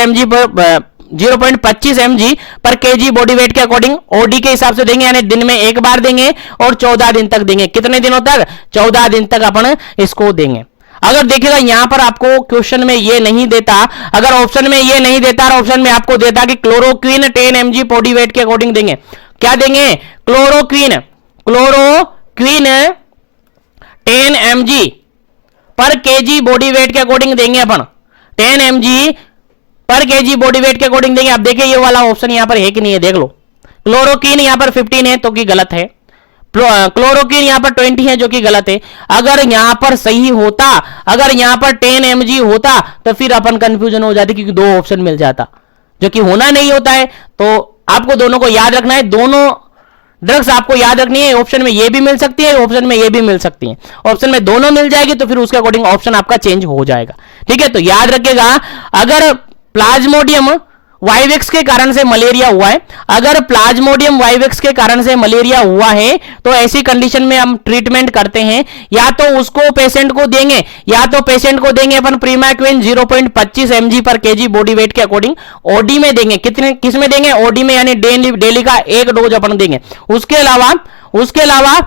mg पर केजी बॉडी वेट के अकॉर्डिंग ओडी के हिसाब से देंगे, यानी दिन में एक बार देंगे और 14 दिन तक देंगे। कितने दिनों तक? 14 दिन तक अपन इसको देंगे। अगर देखिएगा यहां पर आपको क्वेश्चन में ये नहीं देता, अगर ऑप्शन में ये नहीं देता और ऑप्शन में आपको देता कि क्लोरोक्विन 10 mg बॉडी वेट के अकॉर्डिंग देंगे, क्या देंगे? क्लोरोक्विन 10 mg पर केजी बॉडी वेट के अकॉर्डिंग देंगे अपन, 10 mg पर केजी बॉडी वेट के अकॉर्डिंग देंगे। अब देखिए ये वाला ऑप्शन यहां पर है कि नहीं है, देख लो। क्लोरोक्विन यहां पर 15 है तो कि गलत है, क्लोरोक्विन यहां पर 20 है जो कि गलत है। अगर यहां पर सही होता, अगर यहां पर 10 mg होता तो फिर अपन कंफ्यूजन हो जाती, क्योंकि दो ऑप्शन मिल जाता, जो कि होना नहीं होता है। तो आपको दोनों को याद रखना है, दोनों ड्रग्स आपको याद रखनी है। ऑप्शन में ये भी मिल सकती है, ऑप्शन में ये भी मिल सकती है। ऑप्शन में दोनों मिल जाएगी तो फिर उसके अकॉर्डिंग ऑप्शन आपका चेंज हो जाएगा। ठीक है, तो याद रखिएगा, अगर प्लाज्मोडियम वाइवेक्स के कारण से मलेरिया हुआ है, अगर प्लाज्मोडियम वाइवेक्स के कारण से मलेरिया हुआ है तो ऐसी कंडीशन में हम ट्रीटमेंट करते हैं, या तो उसको पेशेंट को देंगे, या तो पेशेंट को देंगे अपन प्रीमाक्विन 0.25 mg पर केजी बॉडी वेट के अकॉर्डिंग ओडी में देंगे। कितने, किस में देंगे? ओडी में, यानी डेली का एक डोज अपन देंगे। उसके अलावा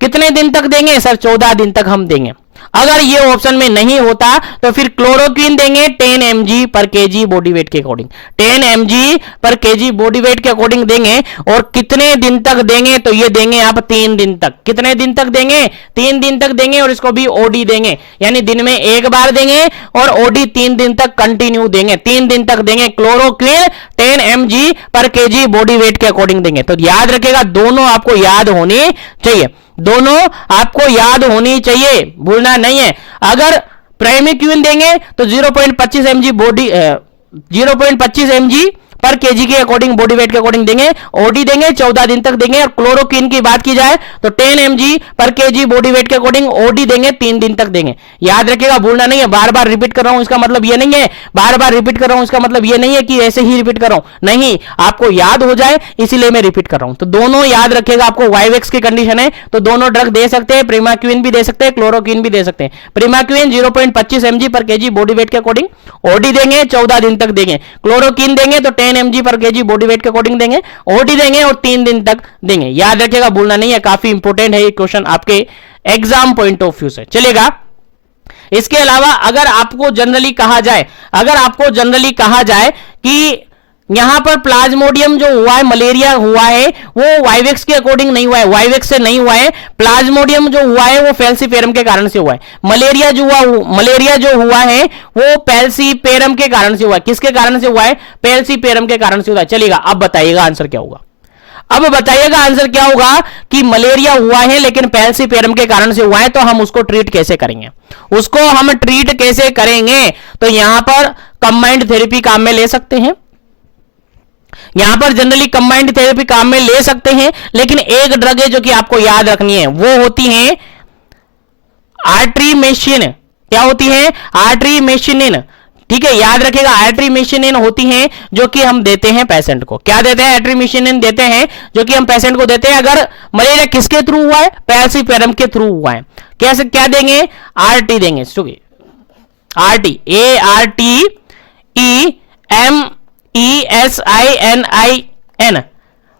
कितने दिन तक देंगे सर? 14 दिन तक हम देंगे। अगर ये ऑप्शन में नहीं होता तो फिर क्लोरोक्विन देंगे 10 mg पर केजी बॉडी वेट के अकॉर्डिंग, 10 mg पर केजी बॉडी वेट के अकॉर्डिंग देंगे। और कितने दिन तक देंगे? तो ये देंगे आप 3 दिन तक। कितने दिन तक देंगे? 3 दिन तक देंगे, और इसको भी ओडी देंगे, यानी दिन में एक बार देंगे और ओडी 3 दिन तक कंटिन्यू देंगे, 3 दिन तक देंगे। क्लोरोक्विन 10 mg पर केजी बॉडी वेट के अकॉर्डिंग देंगे। तो याद रखेगा, दोनों आपको याद होनी चाहिए, दोनों आपको याद होनी चाहिए, भूलना नहीं है। अगर प्राइमेक्विन देंगे तो 0.25 mg पर केजी के अकॉर्डिंग बॉडी वेट के अकॉर्डिंग देंगे, ओडी देंगे, 14 दिन तक देंगे। और क्लोरोक्विन की बात की जाए तो 10 mg पर केजी बॉडी वेट के अकॉर्डिंग ओडी देंगे, 3 दिन तक देंगे। याद रखिएगा, भूलना नहीं है। बार बार रिपीट कर रहा हूं इसका मतलब ये नहीं है, बार बार रिपीट कर रहा हूं इसका मतलब ये नहीं है कि ऐसे ही रिपीट कर रहा हूं, नहीं, आपको याद हो जाए इसीलिए मैं रिपीट कर रहा हूं। तो दोनों याद रखिएगा, आपको वाइवेक्स की कंडीशन है तो दोनों ड्रग दे सकते हैं, प्रीमाक्विन भी दे सकते हैं, क्लोरोक्विन भी दे सकते हैं। प्रीमाक्विन 0.25 mg पर केजी बॉडी वेट के अकॉर्डिंग ओडी देंगे, 14 दिन तक देंगे। क्लोरोक्विन देंगे तो 10 mg पर केजी बॉडी वेट के अकॉर्डिंग देंगे, ओडी देंगे और 3 दिन तक देंगे। याद रखिएगा, भूलना नहीं है, काफी इंपॉर्टेंट है ये क्वेश्चन आपके एग्जाम पॉइंट ऑफ व्यू से। चलेगा। इसके अलावा अगर आपको जनरली कहा जाए कि यहां पर प्लाज्मोडियम जो हुआ है, मलेरिया हुआ है, वो वाइवेक्स के अकॉर्डिंग नहीं हुआ है, वाइवेक्स से नहीं हुआ है। प्लाज्मोडियम जो हुआ है वो फैल्सीपेरम के कारण से हुआ है। मलेरिया जो हुआ है वो पैल्सीपेरम के कारण से हुआ है। किसके कारण से हुआ है? पैल्सीपेरम के कारण से हुआ है। चलिएगा, अब बताइएगा आंसर क्या होगा। अब बताइएगा आंसर क्या होगा कि मलेरिया हुआ है लेकिन पैल्सीपेरम के कारण से हुआ है, तो हम उसको ट्रीट कैसे करेंगे? तो यहां पर कंबाइंड थेरेपी काम में ले सकते हैं, यहां पर जनरली कंबाइंड थेरेपी काम में ले सकते हैं, लेकिन एक ड्रग है जो कि आपको याद रखनी है, वो होती है आर्ट्रीमेसिन। क्या होती है? आर्ट्रीमेसिनिन। ठीक है, याद रखिएगा, आर्ट्रीमेसिनिन होती है जो कि हम देते हैं पेशेंट को। क्या देते हैं? आर्ट्रीमेसिनिन देते हैं जो कि हम पेशेंट को देते हैं अगर मलेरिया किसके थ्रू हुआ है? पैल्सीपेरम के थ्रू हुआ है। कैसे, क्या देंगे? आरटी देंगे, आरटी, ARTEMESININ,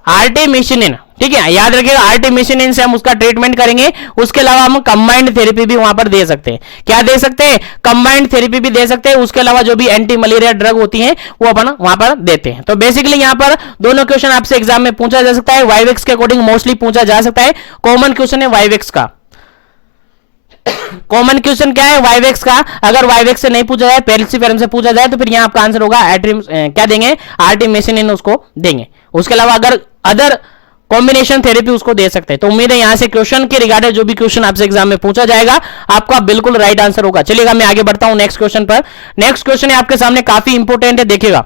आर्टेमिसिनिन। ठीक है, याद रखिएगा, आर्टेमिसिनिन से हम उसका ट्रीटमेंट करेंगे। उसके अलावा हम कंबाइंड थेरेपी भी वहां पर दे सकते हैं। क्या दे सकते हैं? कंबाइंड थेरेपी भी दे सकते हैं। उसके अलावा जो भी एंटी मलेरिया ड्रग होती है वो अपन वहां पर देते हैं। तो बेसिकली यहां पर दोनों क्वेश्चन आपसे एग्जाम में पूछा जा सकता है। वाइवेक्स के अकॉर्डिंग मोस्टली पूछा जा सकता है, कॉमन क्वेश्चन है वाइवेक्स का। कॉमन क्वेश्चन क्या है वाइवेक्स का? अगर वाइवेक्स से नहीं पूछा जाए, पैल्सीपेरम से पूछा जाए, तो फिर यहां आपका आंसर होगा क्या देंगे? आर्टेमिसिनिन उसको देंगे। उसके अलावा अगर अदर कॉम्बिनेशन थेरेपी उसको दे सकते हैं। तो उम्मीद है यहां से क्वेश्चन के रिगार्डिंग जो भी क्वेश्चन आपसे एग्जाम में पूछा जाएगा आपका बिल्कुल राइट आंसर होगा। चलिएगा मैं आगे बढ़ता हूं नेक्स्ट क्वेश्चन पर। नेक्स्ट क्वेश्चन है आपके सामने, काफी इंपोर्टेंट है, देखिएगा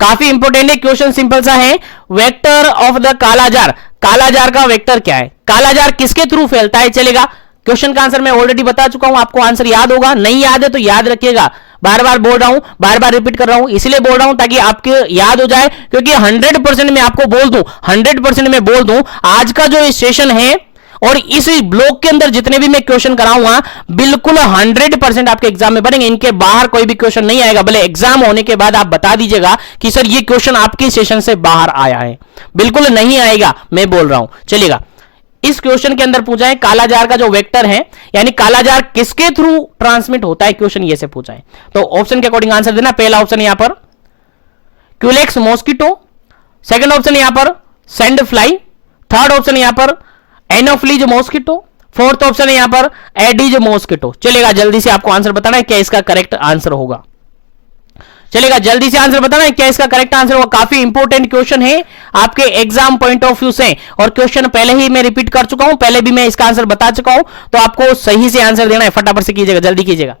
काफी इंपोर्टेंट है क्वेश्चन, सिंपल सा है। वेक्टर ऑफ द कालाजार, कालाजार का वेक्टर क्या है, कालाजार किसके थ्रू फैलता है। चलेगा, क्वेश्चन का आंसर मैं ऑलरेडी बता चुका हूं, आपको आंसर याद होगा, नहीं याद है तो याद रखिएगा, बार बार बोल रहा हूं, बार बार रिपीट कर रहा हूं, इसलिए बोल रहा हूं ताकि आपके याद हो जाए, क्योंकि 100% मैं आपको बोल दूं, 100% मैं बोल दूं, आज का जो सेशन है और इस ब्लॉक के अंदर जितने भी मैं क्वेश्चन कराऊंगा बिल्कुल 100% आपके एग्जाम में बनेंगे, इनके बाहर कोई भी क्वेश्चन नहीं आएगा। भले एग्जाम होने के बाद आप बता दीजिएगा कि सर ये क्वेश्चन आपके सेशन से बाहर आया है, बिल्कुल नहीं आएगा, मैं बोल रहा हूं। चलिएगा, इस क्वेश्चन के अंदर पूछा है कालाजार का जो वेक्टर है, यानी कालाजार किसके थ्रू ट्रांसमिट होता है, क्वेश्चन ये से पूछा है। तो ऑप्शन के अकॉर्डिंग आंसर देना। पहला ऑप्शन यहां पर क्यूलेक्स मॉस्किटो, सेकंड ऑप्शन यहां पर सैंड फ्लाई, थर्ड ऑप्शन यहां पर एनोफ्लीज मॉस्किटो, फोर्थ ऑप्शन है यहां पर एडिज मॉस्किटो। चलेगा, जल्दी से आपको आंसर बताना है क्या इसका करेक्ट आंसर होगा। चलेगा, जल्दी से आंसर बताना है क्या इसका करेक्ट आंसर होगा। काफी इंपॉर्टेंट क्वेश्चन है आपके एग्जाम पॉइंट ऑफ व्यू से, और क्वेश्चन पहले ही मैं रिपीट कर चुका हूं, पहले भी मैं इसका आंसर बता चुका हूं, तो आपको सही से आंसर देना है, फटाफट से कीजिएगा, जल्दी कीजिएगा।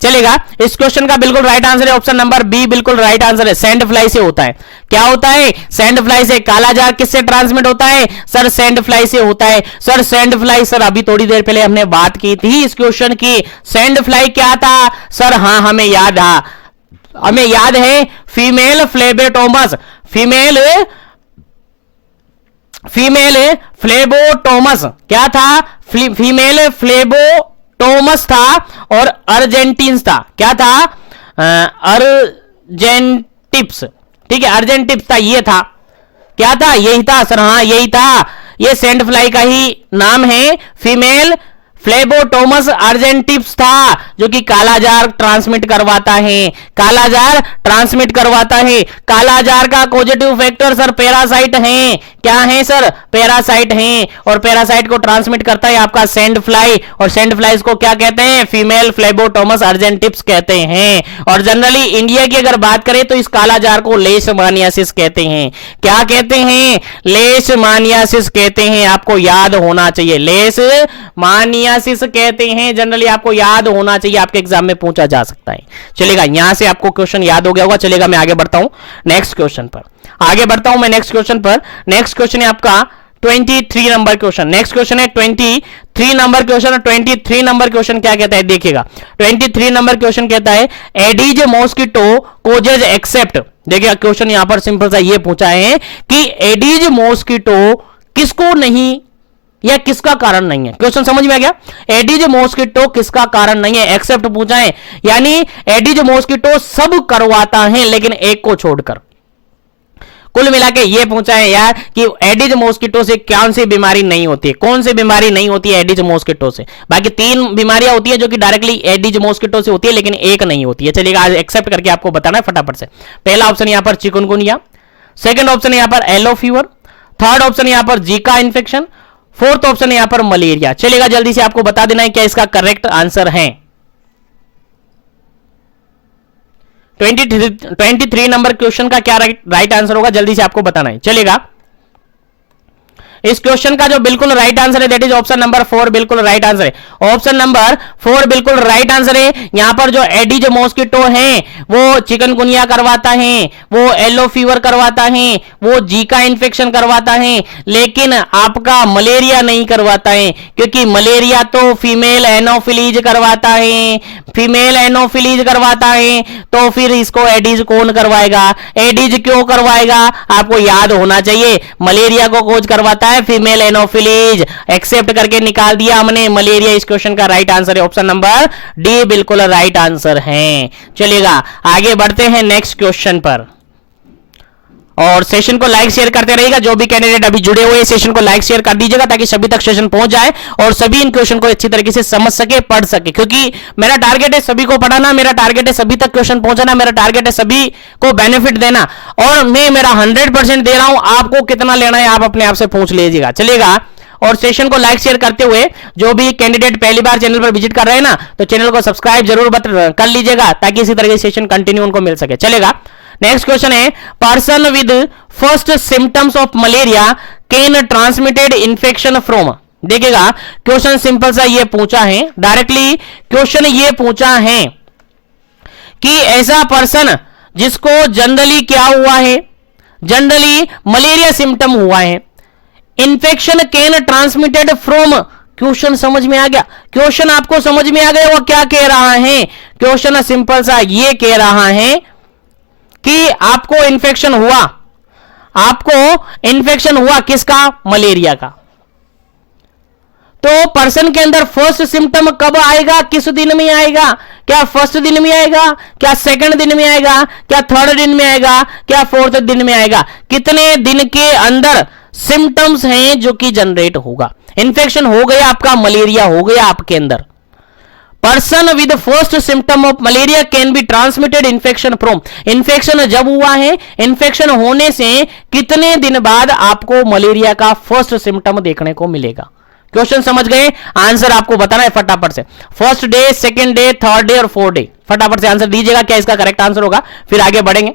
चलेगा, इस क्वेश्चन का बिल्कुल राइट आंसर है ऑप्शन नंबर बी, बिल्कुल राइट आंसर है, सैंड फ्लाई से होता है। क्या होता है, सैंड फ्लाई से। कालाजार किससे ट्रांसमिट होता है, सर सैंड फ्लाई से होता है। सर सैंड फ्लाई, सर अभी थोड़ी देर पहले हमने बात की थी इस क्वेश्चन की, सैंड फ्लाई क्या था सर, हाँ हमें याद है, हमें याद है, फीमेल फ्लेबोटोमस, फीमेल फ्लेबोटोमस क्या था, फीमेल फ्लेबोटोमस था और अर्जेंटिन्स था, क्या था, अर्जेंटिप्स, ठीक है, अर्जेंटिप्स था, ये था, क्या था, यही था सर, हाँ यही था, ये सैंड फ्लाई का ही नाम है, फीमेल फ्लेबोटोमस अर्जेंटिप्स था, जो कि कालाजार ट्रांसमिट करवाता है, कालाजार ट्रांसमिट करवाता है। कालाजार का पॉजिटिव फैक्टर सर पैरासाइट है, क्या है सर, पैरासाइट है, और पैरासाइट को ट्रांसमिट करता है आपका सैंड फ्लाई, और सैंड फ्लाइज को क्या कहते हैं, फीमेल फ्लेबोटोमस अर्जेंटिप्स कहते हैं। और जनरली इंडिया की अगर बात करें तो इस कालाजार को लेशमानियासिस कहते हैं, क्या कहते हैं, लेशमानियासिस कहते हैं, आपको याद होना चाहिए, लेशमानियासिस कहते हैं, जनरली आपको याद होना चाहिए, आपके एग्जाम में पूछा जा सकता है। चलेगा, यहां से आपको क्वेश्चन याद हो गया होगा। चलेगा, मैं आगे बढ़ता हूं नेक्स्ट क्वेश्चन पर, आगे बढ़ता हूं मैं नेक्स्ट क्वेश्चन पर। नेक्स्ट क्वेश्चन है आपका 23 नंबर क्वेश्चन, नेक्स्ट क्वेश्चन है 23 नंबर क्वेश्चन। 23 नंबर क्वेश्चन क्या कहता है, देखिएगा 23 नंबर क्वेश्चन कहता है एडीज मॉस्किटो कोजेज एक्सेप्ट। देखिए क्वेश्चन यहां पर सिंपल सा ये पूछा है कि एडीज मॉस्किटो किसको नहीं या किसका कारण नहीं है, क्वेश्चन समझ में आ गया। एडिज मॉस्किटो किसका कारण नहीं है, एक्सेप्ट पूछा है, यानी एडिज मॉस्किटो सब करवाता है लेकिन एक को छोड़कर। कुल मिला के ये पूछा है यार कि एडिज मॉस्किटो से कौन सी बीमारी नहीं होती है, कौन सी बीमारी नहीं होती है एडिज मॉस्किटो से। बाकी 3 बीमारियां होती है जो कि डायरेक्टली एडिज मॉस्किटो से होती है, लेकिन एक नहीं होती है। चलिएगा, आज एक्सेप्ट करके आपको बताना है फटाफट से। पहला ऑप्शन यहां पर चिकनगुनिया, सेकंड ऑप्शन यहां पर येलो फीवर, थर्ड ऑप्शन यहां पर जीका इन्फेक्शन, फोर्थ ऑप्शन यहां पर मलेरिया। चलेगा, जल्दी से आपको बता देना है क्या इसका करेक्ट आंसर है। 23 नंबर क्वेश्चन का क्या राइट आंसर होगा, जल्दी से आपको बताना है। चलेगा, इस क्वेश्चन का जो बिल्कुल राइट आंसर है दैट इज ऑप्शन नंबर 4, बिल्कुल राइट आंसर है। ऑप्शन नंबर 4 बिल्कुल राइट आंसर है। यहां पर जो एडिज मॉस्किटो है वो चिकनगुनिया करवाता है, वो येलो फीवर करवाता है, वो जीका इन्फेक्शन करवाता है, लेकिन आपका मलेरिया नहीं करवाता है, क्योंकि मलेरिया तो फीमेल एनोफिलीज करवाता है, फीमेल एनोफिलीज करवाता है, तो फिर इसको एडिज कौन करवाएगा, एडिज क्यों करवाएगा, आपको याद होना चाहिए, मलेरिया को कोज करवाता है फीमेल एनोफिलीज। एक्सेप्ट करके निकाल दिया हमने, मलेरिया इस क्वेश्चन का राइट आंसर है, ऑप्शन नंबर डी बिल्कुल राइट आंसर है। चलिएगा, आगे बढ़ते हैं नेक्स्ट क्वेश्चन पर, और सेशन को लाइक शेयर करते रहिएगा। जो भी कैंडिडेट अभी जुड़े हुए हैं सेशन को लाइक शेयर कर दीजिएगा ताकि सभी तक सेशन पहुंच जाए और सभी इन क्वेश्चन को अच्छी तरीके से समझ सके, पढ़ सके, क्योंकि मेरा टारगेट है सभी को पढ़ाना, मेरा टारगेट है सभी तक क्वेश्चन पहुंचाना, मेरा टारगेट है सभी को बेनिफिट देना, और मैं मेरा 100% दे रहा हूं। आपको कितना लेना है आप अपने आप से पूछ लीजिएगा। चलिएगा, और सेशन को लाइक शेयर करते हुए जो भी कैंडिडेट पहली बार चैनल पर विजिट कर रहे हैं ना, तो चैनल को सब्सक्राइब जरूर कर लीजिएगा ताकि इसी तरह के सेशन कंटिन्यू उनको मिल सके। चलेगा, नेक्स्ट क्वेश्चन है, person with first symptoms of malaria can transmitted infection from. देखिएगा, क्वेश्चन सिंपल सा ये पूछा है, डायरेक्टली क्वेश्चन ये पूछा है कि ऐसा पर्सन जिसको जनरली क्या हुआ है, जनरली मलेरिया सिम्टम हुआ है, infection can transmitted from. Question समझ में आ गया? क्वेश्चन आपको समझ में आ गया वो क्या कह रहा है? क्वेश्चन सिंपल सा ये कह रहा है कि आपको इन्फेक्शन हुआ, आपको इन्फेक्शन हुआ किसका? मलेरिया का। तो पर्सन के अंदर फर्स्ट सिम्टम कब आएगा, किस दिन में आएगा? क्या फर्स्ट दिन में आएगा, क्या सेकंड दिन में आएगा, क्या थर्ड दिन में आएगा, क्या फोर्थ दिन में आएगा? कितने दिन के अंदर सिम्टम्स हैं जो कि जनरेट होगा? इन्फेक्शन हो गया आपका, मलेरिया हो गया आपके अंदर। Person with first symptom of malaria can be transmitted infection from. Infection जब हुआ है, इन्फेक्शन होने से कितने दिन बाद आपको मलेरिया का फर्स्ट सिम्टम देखने को मिलेगा? क्वेश्चन समझ गए? आंसर आपको बताना है फटाफट से। First day, second day, third day और फोर्थ डे। फटाफट से आंसर दीजिएगा क्या इसका करेक्ट आंसर होगा, फिर आगे बढ़ेंगे।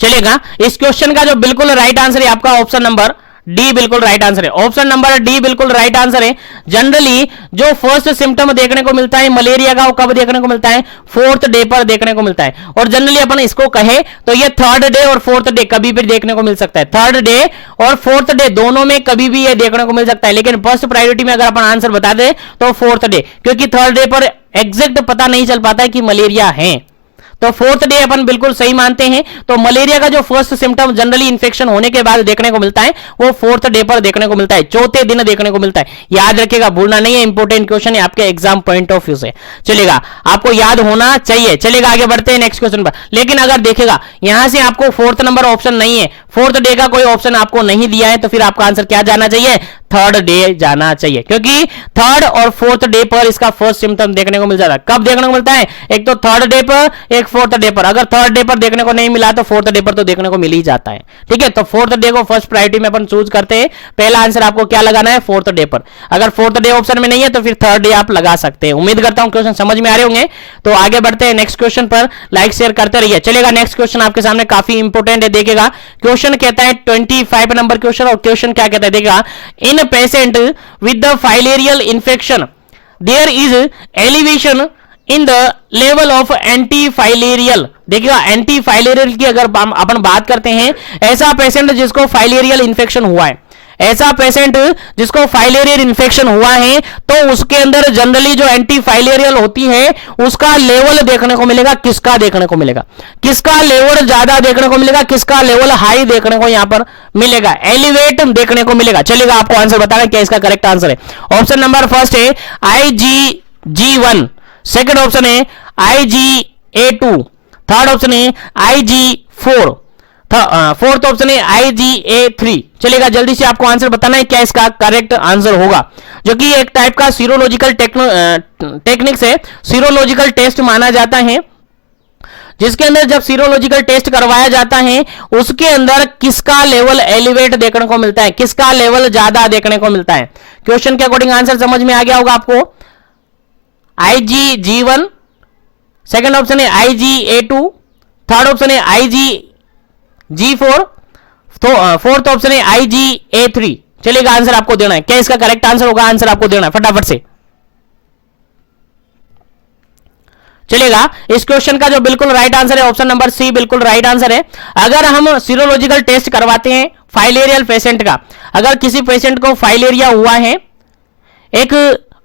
चलेगा, इस क्वेश्चन का जो बिल्कुल राइट आंसर है आपका ऑप्शन नंबर डी बिल्कुल राइट आंसर है। ऑप्शन नंबर डी बिल्कुल राइट आंसर है। जनरली जो फर्स्ट सिम्टम देखने को मिलता है मलेरिया का, वो कब देखने को मिलता है? फोर्थ डे पर देखने को मिलता है। और जनरली अपन इसको कहे तो ये थर्ड डे और फोर्थ डे कभी भी देखने को मिल सकता है। थर्ड डे और फोर्थ डे दोनों में कभी भी ये देखने को मिल सकता है, लेकिन फर्स्ट प्रायोरिटी में अगर अपन आंसर बता दे तो फोर्थ डे, क्योंकि थर्ड डे पर एग्जैक्ट पता नहीं चल पाता है कि मलेरिया है। तो फोर्थ डे अपन बिल्कुल सही मानते हैं। तो मलेरिया का जो फर्स्ट सिम्टम जनरली इंफेक्शन होने के बाद देखने को मिलता है वो फोर्थ डे पर देखने को मिलता है, चौथे दिन देखने को मिलता है। याद रखिएगा, भूलना नहीं है, इंपॉर्टेंट क्वेश्चन है आपके एग्जाम पॉइंट ऑफ व्यू से। चलेगा, आपको याद होना चाहिए। चलेगा, आगे बढ़ते हैं नेक्स्ट क्वेश्चन पर। लेकिन अगर देखेगा यहां से आपको फोर्थ नंबर ऑप्शन नहीं है, फोर्थ डे का कोई ऑप्शन आपको नहीं दिया है, तो फिर आपका आंसर क्या जाना चाहिए? थर्ड डे जाना चाहिए, क्योंकि थर्ड और फोर्थ डे पर इसका फर्स्ट सिम्टम देखने को मिल जाता है। कब देखने को मिलता है? एक तो थर्ड डे पर, एक फोर्थ डे पर। अगर थर्ड डे पर देखने को नहीं मिला तो फोर्थ डे पर तो देखने को मिल ही जाता है। ठीक है, तो फोर्थ डे को फर्स्ट प्रायोरिटी में अपन चूज करते हैं। पहला आंसर आपको क्या लगाना है? फोर्थ डे पर। अगर फोर्थ डे ऑप्शन में नहीं है तो फिर थर्ड डे आप लगा सकते हैं। उम्मीद करता हूं क्वेश्चन समझ में आ रहे होंगे। तो आगे बढ़ते हैं नेक्स्ट क्वेश्चन पर, लाइक शेयर करते रहिए। चलेगा, नेक्स्ट क्वेश्चन आपके सामने काफी इंपोर्टेंट है। देखिएगा, क्वेश्चन कहता है 25 नंबर क्वेश्चन, और क्वेश्चन क्या कहता है? देखिएगा, इन patient with the filarial infection there is elevation in the level of anti-filarial। देखिएगा, एंटी-फाइलेरियल की अगर अपन बात करते हैं, ऐसा पेशेंट जिसको फाइलेरियल इंफेक्शन हुआ है, ऐसा पेशेंट जिसको फाइलेरियल इंफेक्शन हुआ है, तो उसके अंदर जनरली जो एंटी फाइलेरियल होती है उसका लेवल देखने को मिलेगा। किसका देखने को मिलेगा? किसका लेवल ज्यादा देखने को मिलेगा, किसका लेवल हाई देखने को यहां पर मिलेगा? एलिवेट देखने को मिलेगा। चलेगा, आपको आंसर बताना क्या इसका करेक्ट आंसर है। ऑप्शन नंबर फर्स्ट है IgG1, सेकेंड ऑप्शन है IgA2, थर्ड ऑप्शन है IG4, फोर्थ ऑप्शन है IgA3। चलेगा, जल्दी से आपको आंसर बताना है क्या इसका करेक्ट आंसर होगा, जो कि एक टाइप का सीरोलॉजिकल टेक्निक्स है, सीरोलॉजिकल टेस्ट माना जाता है, जिसके अंदर जब सीरोलॉजिकल टेस्ट करवाया जाता है उसके अंदर किसका लेवल एलिवेट देखने को मिलता है, किसका लेवल ज्यादा देखने को मिलता है। क्वेश्चन के अकॉर्डिंग आंसर समझ में आ गया होगा आपको। IgG1, सेकेंड ऑप्शन है IgA2, थर्ड ऑप्शन है IgG4, तो फोर्थ ऑप्शन है IgA3। चलिएगा, आंसर आपको देना है क्या इसका करेक्ट आंसर होगा, आंसर आपको देना है फटाफट से। चलेगा, इस क्वेश्चन का जो बिल्कुल राइट आंसर है ऑप्शन नंबर सी बिल्कुल राइट आंसर है। अगर हम सीरोलॉजिकल टेस्ट करवाते हैं फाइलेरियल पेशेंट का, अगर किसी पेशेंट को फाइलेरिया हुआ है, एक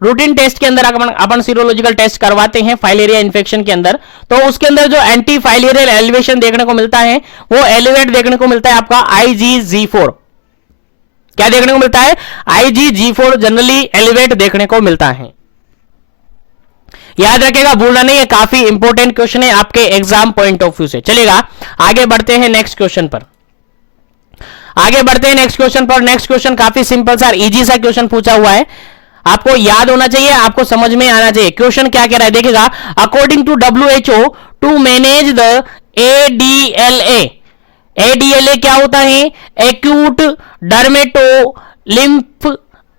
रूटीन टेस्ट के अंदर अपन सीरोलॉजिकल टेस्ट करवाते हैं फाइलेरिया इन्फेक्शन के अंदर, तो उसके अंदर जो एंटी फाइलेरियल एलिवेशन देखने को मिलता है वो एलिवेट देखने को मिलता है आपका IgG4। क्या देखने को मिलता है? IgG4 जनरली एलिवेट देखने को मिलता है। याद रखेगा, भूलना नहीं है, काफी इंपॉर्टेंट क्वेश्चन है आपके एग्जाम पॉइंट ऑफ व्यू से। चलेगा, आगे बढ़ते हैं नेक्स्ट क्वेश्चन पर। आगे बढ़ते हैं नेक्स्ट क्वेश्चन पर। नेक्स्ट क्वेश्चन काफी सिंपल सा इजी सा क्वेश्चन पूछा हुआ है। आपको याद होना चाहिए, आपको समझ में आना चाहिए। क्वेश्चन क्या कह रहा है देखिएगा, according to WHO to manage the ADLA, ADLA क्या होता है, acute dermato lymph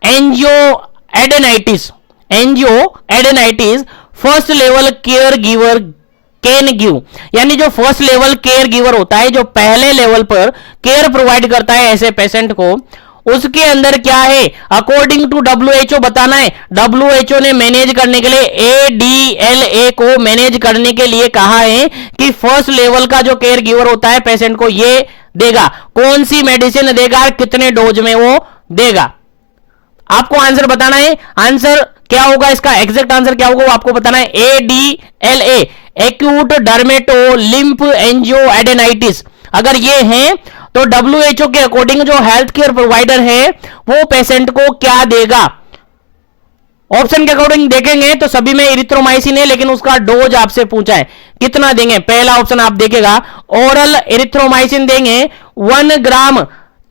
angioadenitis, angioadenitis first level care giver can give, यानी जो फर्स्ट लेवल केयर गिवर होता है, जो पहले लेवल पर केयर प्रोवाइड करता है ऐसे पेशेंट को, उसके अंदर क्या है, अकॉर्डिंग टू WHO बताना है। WHO ने मैनेज करने के लिए, ADLA को मैनेज करने के लिए कहा है कि फर्स्ट लेवल का जो केयर गिवर होता है पेशेंट को ये देगा, कौन सी मेडिसिन देगा, कितने डोज में वो देगा। आपको आंसर बताना है, आंसर क्या होगा, इसका एग्जैक्ट आंसर क्या होगा वो आपको बताना है। ADLA एक्यूट डर्मेटो लिम्फ एंजियोएडेनाइटिस, अगर ये है तो WHO के अकॉर्डिंग जो हेल्थ केयर प्रोवाइडर है वो पेशेंट को क्या देगा। ऑप्शन के अकॉर्डिंग देखेंगे तो सभी में इरिथ्रोमाइसिन है, लेकिन उसका डोज आपसे पूछा है कितना देंगे। पहला ऑप्शन आप देखेगा ओरल इरिथ्रोमाइसिन देंगे 1 ग्राम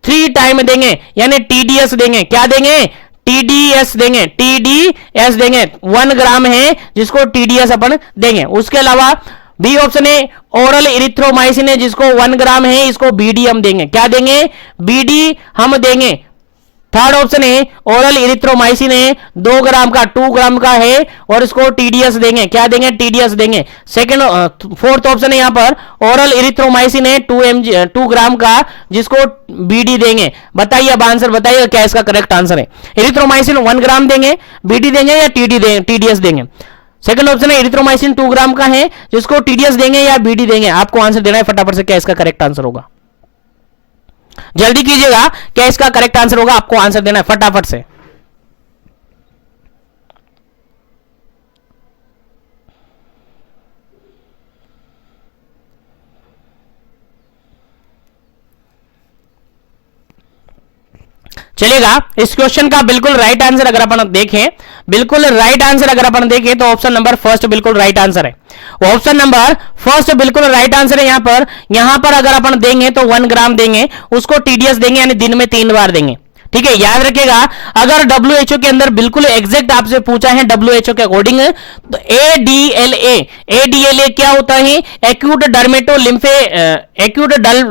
3 टाइम देंगे, यानी TDS देंगे। क्या देंगे, TDS देंगे, TDS देंगे, 1 ग्राम है जिसको TDS अपन देंगे। उसके अलावा बी ऑप्शन है ओरल इरिथ्रोमाइसिन है जिसको 1 ग्राम है, इसको BD हम देंगे। क्या देंगे, BD हम देंगे। थर्ड ऑप्शन है ओरल इरिथ्रोमाइसिन है 2 ग्राम का, 2 ग्राम का है और इसको TDS देंगे। क्या देंगे, TDS देंगे। सेकंड फोर्थ ऑप्शन है यहां पर ओरल इरिथ्रोमाइसिन है 2 ग्राम का जिसको BD देंगे। बताइए अब आंसर बताइए क्या इसका करेक्ट आंसर है। इरिथ्रोमाइसिन 1 ग्राम देंगे, BD देंगे या TDS देंगे। सेकंड ऑप्शन है इरिथ्रोमाइसिन 2 ग्राम का है जिसको TDS देंगे या BD देंगे। आपको आंसर देना है फटाफट से, क्या इसका करेक्ट आंसर होगा। जल्दी कीजिएगा, क्या इसका करेक्ट आंसर होगा, आपको आंसर देना है फटाफट से। चलिएगा, इस क्वेश्चन का बिल्कुल राइट आंसर अगर अपन देखें, बिल्कुल राइट आंसर अगर अपन देखें तो ऑप्शन नंबर फर्स्ट बिल्कुल राइट आंसर है। ऑप्शन नंबर फर्स्ट बिल्कुल राइट आंसर है। यहां पर अगर अपन देंगे तो 1 ग्राम देंगे, उसको TDS देंगे, यानी दिन में 3 बार देंगे। ठीक है, याद रखिएगा अगर WHO के अंदर बिल्कुल एग्जैक्ट आपसे पूछा है WHO के अकॉर्डिंग, तो ADLA क्या होता है, एक्यूट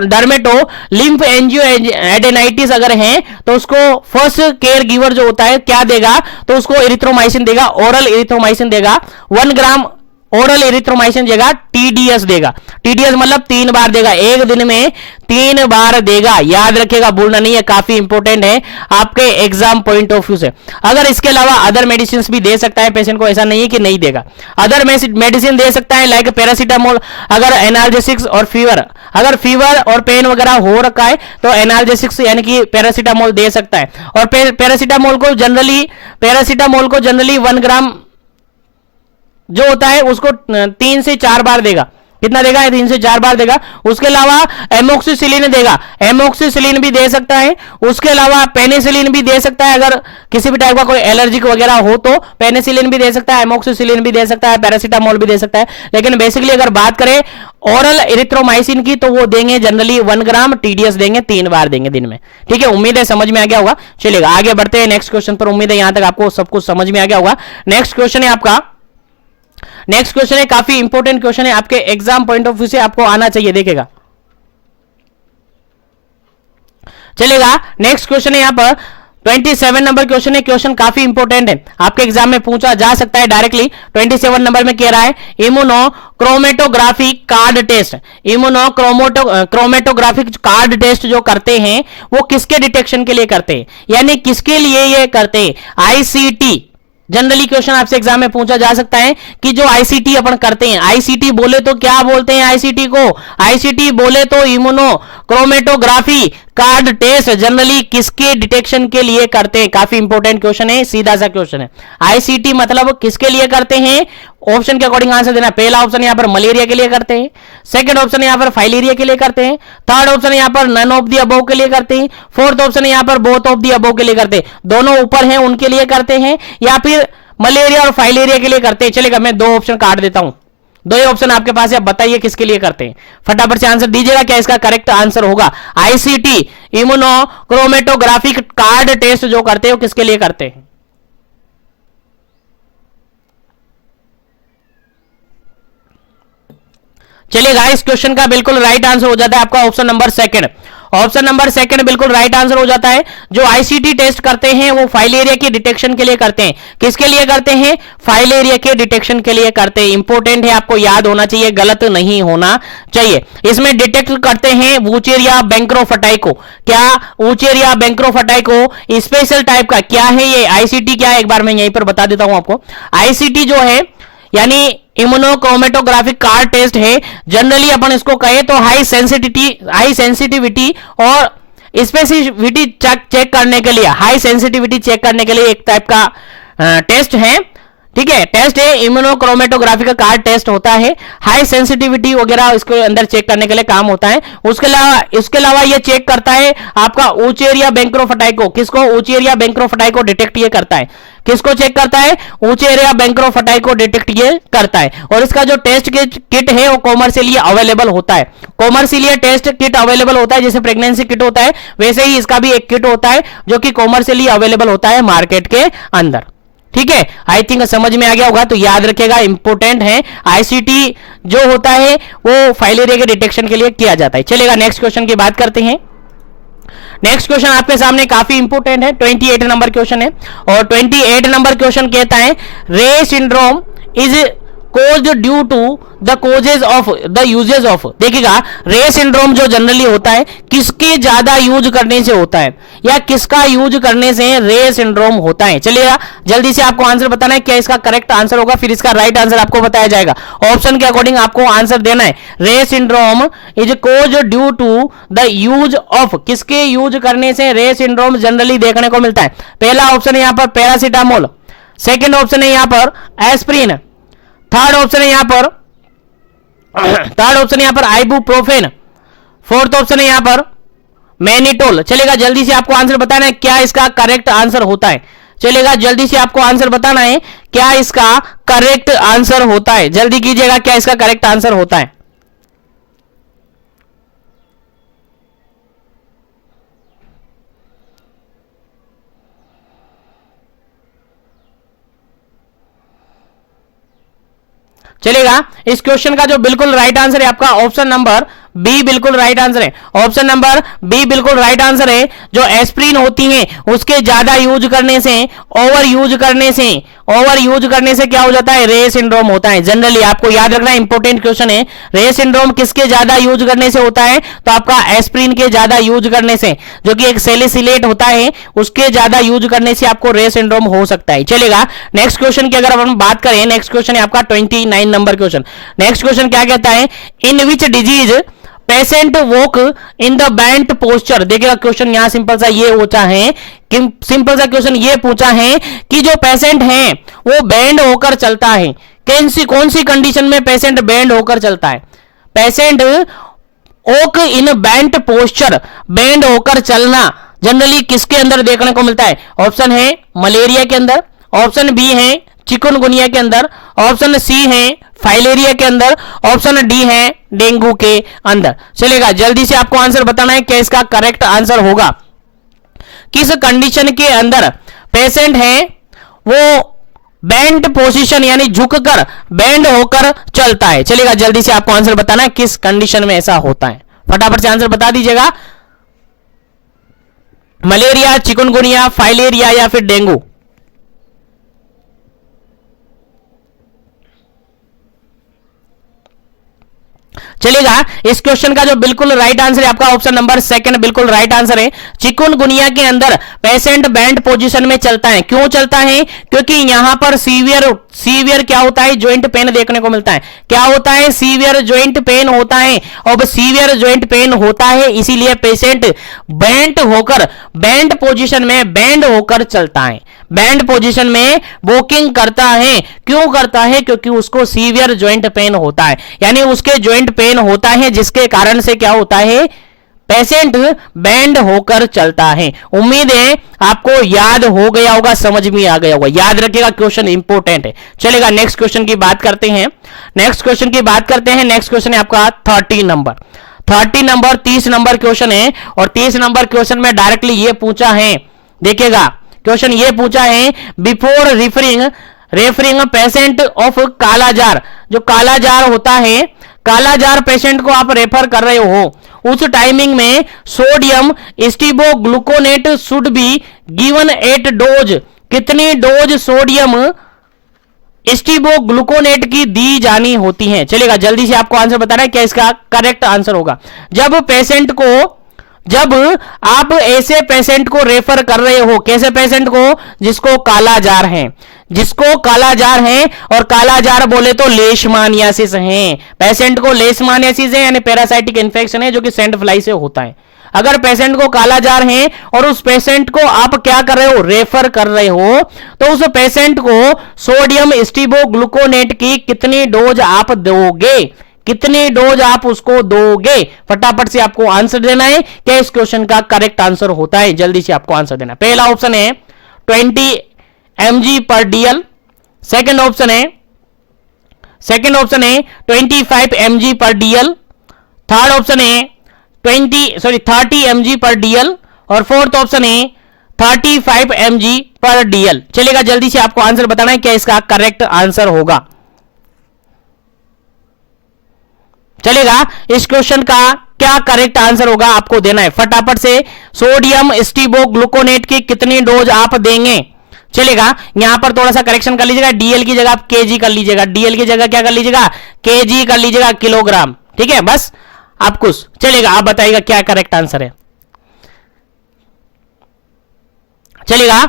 डर्मेटो लिम्फ एंजियोएडेनाइटिस अगर है तो उसको फर्स्ट केयर गिवर जो होता है क्या देगा, तो उसको इरिथ्रोमाइसिन देगा, ओरल इरिथ्रोमाइसिन देगा 1 ग्राम ओरल इरिथ्रोमाइसिन देगा, TDS देगा। TDS मतलब 3 बार देगा, एक दिन में 3 बार देगा। याद रखिएगा, भूलना नहीं है, काफी इंपॉर्टेंट है आपके एग्जाम पॉइंट ऑफ व्यू से। अगर इसके अलावा अदर मेडिसिन भी दे सकता है पेशेंट को, ऐसा नहीं है कि नहीं देगा। अदर मेडिसिन दे सकता है लाइक पैरासीटामोल, अगर एनाल्जेसिक्स और फीवर, अगर फीवर और पेन वगैरह हो रखा है तो एनाल्जेसिक्स यानी कि पैरासीटामोल दे सकता है। और पैरासीटामोल को जनरली 1 ग्राम जो होता है उसको 3 से 4 बार देगा। कितना देगा, 3 से 4 बार देगा। उसके अलावा एमोक्सिसिलिन देगा, एमोक्सिसिलिन भी दे सकता है। उसके अलावा पेनिसिलिन भी दे सकता है, अगर किसी भी टाइप का कोई एलर्जिक वगैरह हो तो पेनिसिलिन भी दे सकता है, एमोक्सिसिलिन भी दे सकता है, पैरासीटामोल भी दे सकता है। लेकिन बेसिकली अगर बात करें ओरल इरिथ्रोमाइसिन की तो वो देंगे जनरली 1 ग्राम, TDS देंगे 3 बार देंगे दिन में। ठीक है, उम्मीद है समझ में आ गया होगा। चलिएगा आगे बढ़ते हैं नेक्स्ट क्वेश्चन पर। उम्मीद है यहां तक आपको सब कुछ समझ में आ गया होगा। नेक्स्ट क्वेश्चन है आपका, नेक्स्ट क्वेश्चन है काफी इंपॉर्टेंट क्वेश्चन है, आपके एग्जाम पॉइंट ऑफ व्यू से आपको आना चाहिए। देखेगा, चलेगा नेक्स्ट क्वेश्चन है यहां पर 27 नंबर क्वेश्चन है। क्वेश्चन काफी इंपॉर्टेंट है, आपके एग्जाम में पूछा जा सकता है डायरेक्टली। 27 नंबर में कह रहा है immunochromatography card test, immunochromatographic card test जो करते हैं वो किसके डिटेक्शन के लिए करते हैं, यानी किसके लिए ये करते हैं, ICT। जनरली क्वेश्चन आपसे एग्जाम में पूछा जा सकता है कि जो ICT अपन करते हैं, ICT बोले तो क्या बोलते हैं, ICT को ICT बोले तो immunochromatography card test generally किसके डिटेक्शन के लिए करते हैं। काफी इंपॉर्टेंट क्वेश्चन है, सीधा सा क्वेश्चन है। ICT मतलब किसके लिए करते हैं, ऑप्शन के अकॉर्डिंग आंसर देना। पहला ऑप्शन यहां पर मलेरिया के लिए करते हैं, सेकंड ऑप्शन यहां पर फाइलेरिया के लिए करते हैं, थर्ड ऑप्शन यहां पर नन ऑफ दी अबव के लिए करते हैं, फोर्थ ऑप्शन यहां पर बोथ ऑफ दी अबव के लिए करते हैं। दोनों ऊपर हैं उनके लिए करते हैं, या फिर मलेरिया और फाइलेरिया के लिए करते हैं। चलेगा, मैं 2 ऑप्शन काट देता हूं, 2 ही ऑप्शन आपके पास है, आप बताइए किसके लिए करते हैं। फटाफट से आंसर दीजिएगा, क्या इसका करेक्ट आंसर होगा। ICT immunochromatographic card test जो करते हैं वो किसके लिए करते हैं। चलिएगा, इस क्वेश्चन का बिल्कुल राइट आंसर हो जाता है आपका option number second. Option number second बिल्कुल राइट आंसर हो जाता है। जो आईसीटी टेस्ट करते हैं वो फाइल एरिया के डिटेक्शन के लिए करते हैं। किसके लिए करते हैं? फाइल एरिया के डिटेक्शन के लिए करते हैं। इंपॉर्टेंट है, आपको याद होना चाहिए, गलत नहीं होना चाहिए। इसमें डिटेक्ट करते हैं वूचेरिया बैंक्रोफटाइको। क्या? वूचेरिया बैंक्रोफटाइको स्पेशल टाइप का क्या है ये? आईसीटी क्या है एक बार मैं यहीं पर बता देता हूं आपको। आईसीटी जो है यानी इम्यूनोक्रोमेटोग्राफिक कार्ड टेस्ट है। जनरली अपन इसको कहे तो हाई सेंसिटिविटी और स्पेसिफिसिटी चेक करने के लिए, हाई सेंसिटिविटी चेक करने के लिए एक टाइप का टेस्ट है। ठीक है, टेस्ट है इम्यूनोक्रोमेटोग्राफी का कार्ड टेस्ट होता है। हाई सेंसिटिविटी वगैरह इसके अंदर चेक करने के लिए काम होता है। उसके अलावा ये चेक करता है आपका वूचेरिया बैंक्रोफटाइको। किसको? वूचेरिया बैंक्रोफटाइको डिटेक्ट ये करता है। किसको चेक करता है? वूचेरिया बैंक्रोफटाइको डिटेक्ट ये करता है। और इसका जो टेस्ट किट है वो कॉमर्शियली अवेलेबल होता है। कॉमर्शियली टेस्ट किट अवेलेबल होता है, जैसे प्रेगनेंसी किट होता है वैसे ही इसका भी एक किट होता है जो कि कॉमर्शियली अवेलेबल होता है मार्केट के अंदर। ठीक है, आई थिंक समझ में आ गया होगा, तो याद रखेगा, इंपॉर्टेंट है। आईसीटी जो होता है वो फाइल एरिया के डिटेक्शन के लिए किया जाता है। चलेगा, नेक्स्ट क्वेश्चन की बात करते हैं। नेक्स्ट क्वेश्चन आपके सामने काफी इंपॉर्टेंट है, 28 नंबर क्वेश्चन है। और 28 नंबर क्वेश्चन कहता है Reye syndrome is caused due to the causes of the usages of. देखिएगा, रे सिंड्रोम जो जनरली होता है किसके ज्यादा यूज करने से होता है या किसका यूज करने से रे सिंड्रोम होता है। चलिएगा, जल्दी से आपको आंसर बताना है, क्या इसका करेक्ट आंसर होगा, फिर इसका राइट आंसर आपको बताया जाएगा। ऑप्शन के अकॉर्डिंग आपको आंसर देना है। Reye syndrome is caused due to the use of, किसके यूज करने से रे सिंड्रोम जनरली देखने को मिलता है। पहला ऑप्शन है यहां पर पैरासीटामोल, सेकेंड ऑप्शन है यहां पर एस्प्रिन, थर्ड ऑप्शन है यहां पर आइबुप्रोफेन, फोर्थ ऑप्शन है यहां पर मैनिटोल। चलेगा, जल्दी से आपको आंसर बताना है क्या इसका करेक्ट आंसर होता है। चलेगा, जल्दी से आपको आंसर बताना है क्या इसका करेक्ट आंसर होता है। जल्दी कीजिएगा, क्या इसका करेक्ट आंसर होता है। चलेगा, इस क्वेश्चन का जो बिल्कुल राइट आंसर है आपका ऑप्शन नंबर बी बिल्कुल राइट आंसर है। ऑप्शन नंबर बी बिल्कुल राइट आंसर है। जो एस्प्रिन होती है उसके ज्यादा यूज करने से, ओवर यूज करने से क्या हो जाता है? रे सिंड्रोम होता है। जनरली आपको याद रखना, इंपॉर्टेंट क्वेश्चन है। रे सिंड्रोम किसके ज्यादा यूज करने से होता है? तो आपका एस्प्रिन के ज्यादा यूज करने से, जो कि एक सैलिसिलेट होता है, उसके ज्यादा यूज करने से आपको रे सिंड्रोम हो सकता है। चलेगा, नेक्स्ट क्वेश्चन की अगर हम बात करें, नेक्स्ट क्वेश्चन है आपका 29 नंबर क्वेश्चन। नेक्स्ट क्वेश्चन क्या कहता है? In which disease patient walk in the bent posture. देखिएगा, क्वेश्चन यहां सिंपल सा ये पूछा है कि जो पेशेंट है वो बेंड होकर चलता है। कौन सी कंडीशन में पेशेंट बेंड होकर चलता है? पेशेंट वॉक इन बेंट पोस्चर, बेंड होकर चलना जनरली किसके अंदर देखने को मिलता है? ऑप्शन है मलेरिया के अंदर, ऑप्शन बी है चिकनगुनिया के अंदर, ऑप्शन सी है फाइलेरिया के अंदर, ऑप्शन डी है डेंगू के अंदर। चलेगा, जल्दी से आपको आंसर बताना है क्या इसका करेक्ट आंसर होगा। किस कंडीशन के अंदर पेशेंट है वो बेंड पोजीशन यानी झुककर बेंड होकर चलता है। चलेगा, जल्दी से आपको आंसर बताना है किस कंडीशन में ऐसा होता है। फटाफट से आंसर बता दीजिएगा। मलेरिया, चिकनगुनिया, फाइलेरिया या फिर डेंगू। चलेगा, इस क्वेश्चन का जो बिल्कुल राइट आंसर है आपका ऑप्शन नंबर सेकंड बिल्कुल राइट आंसर है। चिकनगुनिया के अंदर पेशेंट बैंड पोजीशन में चलता है। क्यों चलता है? क्योंकि यहां पर सीवियर क्या होता है? जॉइंट पेन देखने को मिलता है। क्या होता है? सीवियर जॉइंट पेन होता है। अब सीवियर जॉइंट पेन होता है, इसीलिए पेशेंट बैंड पोजीशन में बैंड होकर चलता है, बैंड पोजीशन में वॉकिंग करता है। क्यों करता है? क्योंकि उसको सीवियर जॉइंट पेन होता है, यानी उसके जॉइंट पेन होता है, जिसके कारण से क्या होता है? पेशेंट बैंड होकर चलता है। उम्मीद है आपको याद हो गया होगा, समझ में आ गया होगा। याद रखिएगा, क्वेश्चन इंपॉर्टेंट है। चलेगा, नेक्स्ट क्वेश्चन की बात करते हैं। नेक्स्ट क्वेश्चन है आपका 30 नंबर 30 नंबर क्वेश्चन है। और 30 नंबर क्वेश्चन में डायरेक्टली ये पूछा है, देखिएगा क्वेश्चन ये पूछा है, बिफोर रेफरिंग पेशेंट ऑफ कालाजार। जो कालाजार होता है, कालाजार पेशेंट को आप रेफर कर रहे हो उस टाइमिंग में sodium stibogluconate should be given at dose, कितनी डोज सोडियम स्टीबोग्लूकोनेट की दी जानी होती है। चलेगा, जल्दी से आपको आंसर बताना है क्या इसका करेक्ट आंसर होगा। जब आप ऐसे पेशेंट को रेफर कर रहे हो, कैसे पेशेंट को, जिसको कालाजार है, जिसको कालाजार है, और कालाजार बोले तो लेशमानियासिस है, पेशेंट को लेशमानियासिस है यानी पैरासाइटिक इन्फेक्शन है जो कि सैंड फ्लाई से होता है। अगर पेशेंट को कालाजार है और उस पेशेंट को आप क्या कर रहे हो, रेफर कर रहे हो, तो उस पेशेंट को सोडियम स्टीबोग्लूकोनेट की कितनी डोज आप दोगे, कितनी डोज आप उसको दोगे, फटाफट से आपको आंसर देना है क्या इस क्वेश्चन का करेक्ट आंसर होता है। जल्दी से आपको आंसर देना। पहला ऑप्शन है 20 mg पर डीएल, सेकंड ऑप्शन है 25 mg पर डीएल, थर्ड ऑप्शन है 30 mg पर डीएल, और फोर्थ ऑप्शन है 35 mg पर डीएल। चलेगा, जल्दी से आपको आंसर बताना है क्या इसका करेक्ट आंसर होगा। चलेगा, इस क्वेश्चन का क्या करेक्ट आंसर होगा आपको देना है फटाफट से। सोडियम स्टीबोग्लूकोनेट की कितनी डोज आप देंगे। चलेगा, यहां पर थोड़ा सा करेक्शन कर लीजिएगा, डीएल की जगह आप केजी कर लीजिएगा, डीएल की जगह क्या कर लीजिएगा, केजी कर लीजिएगा, किलोग्राम। ठीक है, बस आप कुछ। चलेगा, आप बताइएगा क्या करेक्ट आंसर है। चलेगा,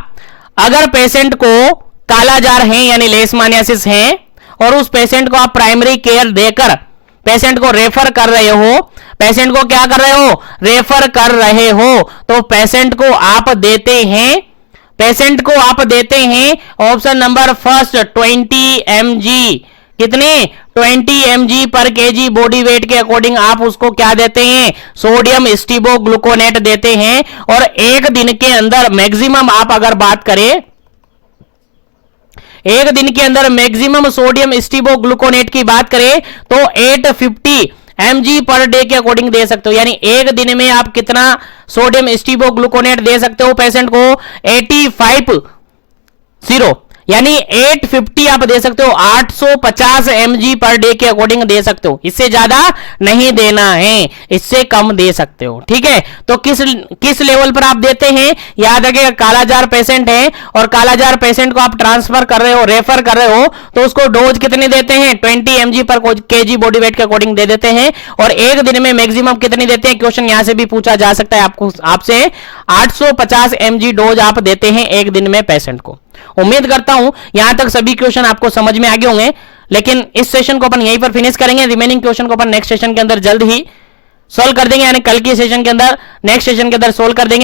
अगर पेशेंट को कालाजार है यानी लेशमानियासिस है और उस पेशेंट को आप प्राइमरी केयर देकर पेशेंट को रेफर कर रहे हो, पेशेंट को क्या कर रहे हो, रेफर कर रहे हो, तो पेशेंट को आप देते हैं ऑप्शन नंबर फर्स्ट 20 mg, कितने 20 mg पर केजी बॉडी वेट के अकॉर्डिंग आप उसको क्या देते हैं, सोडियम स्टीबोग्लूकोनेट देते हैं। और एक दिन के अंदर मैक्सिमम आप अगर बात करें, एक दिन के अंदर मैक्सिमम सोडियम स्टीबोग्लूकोनेट की बात करें तो 850 mg पर डे के अकॉर्डिंग दे सकते हो, यानी एक दिन में आप कितना सोडियम स्टीबोग्लूकोनेट दे सकते हो पेशेंट को, 850 यानी 850 आप दे सकते हो, 850 mg पर डे के अकॉर्डिंग दे सकते हो, इससे ज्यादा नहीं देना है, इससे कम दे सकते हो। ठीक है, तो किस लेवल पर आप देते हैं, याद रखिएगा, कालाजार पेशेंट है और कालाजार पेशेंट को आप ट्रांसफर कर रहे हो, रेफर कर रहे हो, तो उसको डोज कितनी देते हैं, 20 mg पर केजी बॉडी वेट के अकॉर्डिंग दे देते हैं। और एक दिन में मैक्सिमम कितनी देते हैं, क्वेश्चन यहां से भी पूछा जा सकता है आपसे 850 mg डोज आप देते हैं एक दिन में पेशेंट को। उम्मीद करता हूं यहां तक सभी क्वेश्चन आपको समझ में आ गए होंगे, लेकिन इस सेशन को अपन यहीं पर फिनिश करेंगे। रिमेनिंग क्वेश्चन को अपन नेक्स्ट सेशन के अंदर जल्द ही सॉल्व कर देंगे, यानी कल के सेशन के अंदर, नेक्स्ट सेशन के अंदर सॉल्व कर देंगे।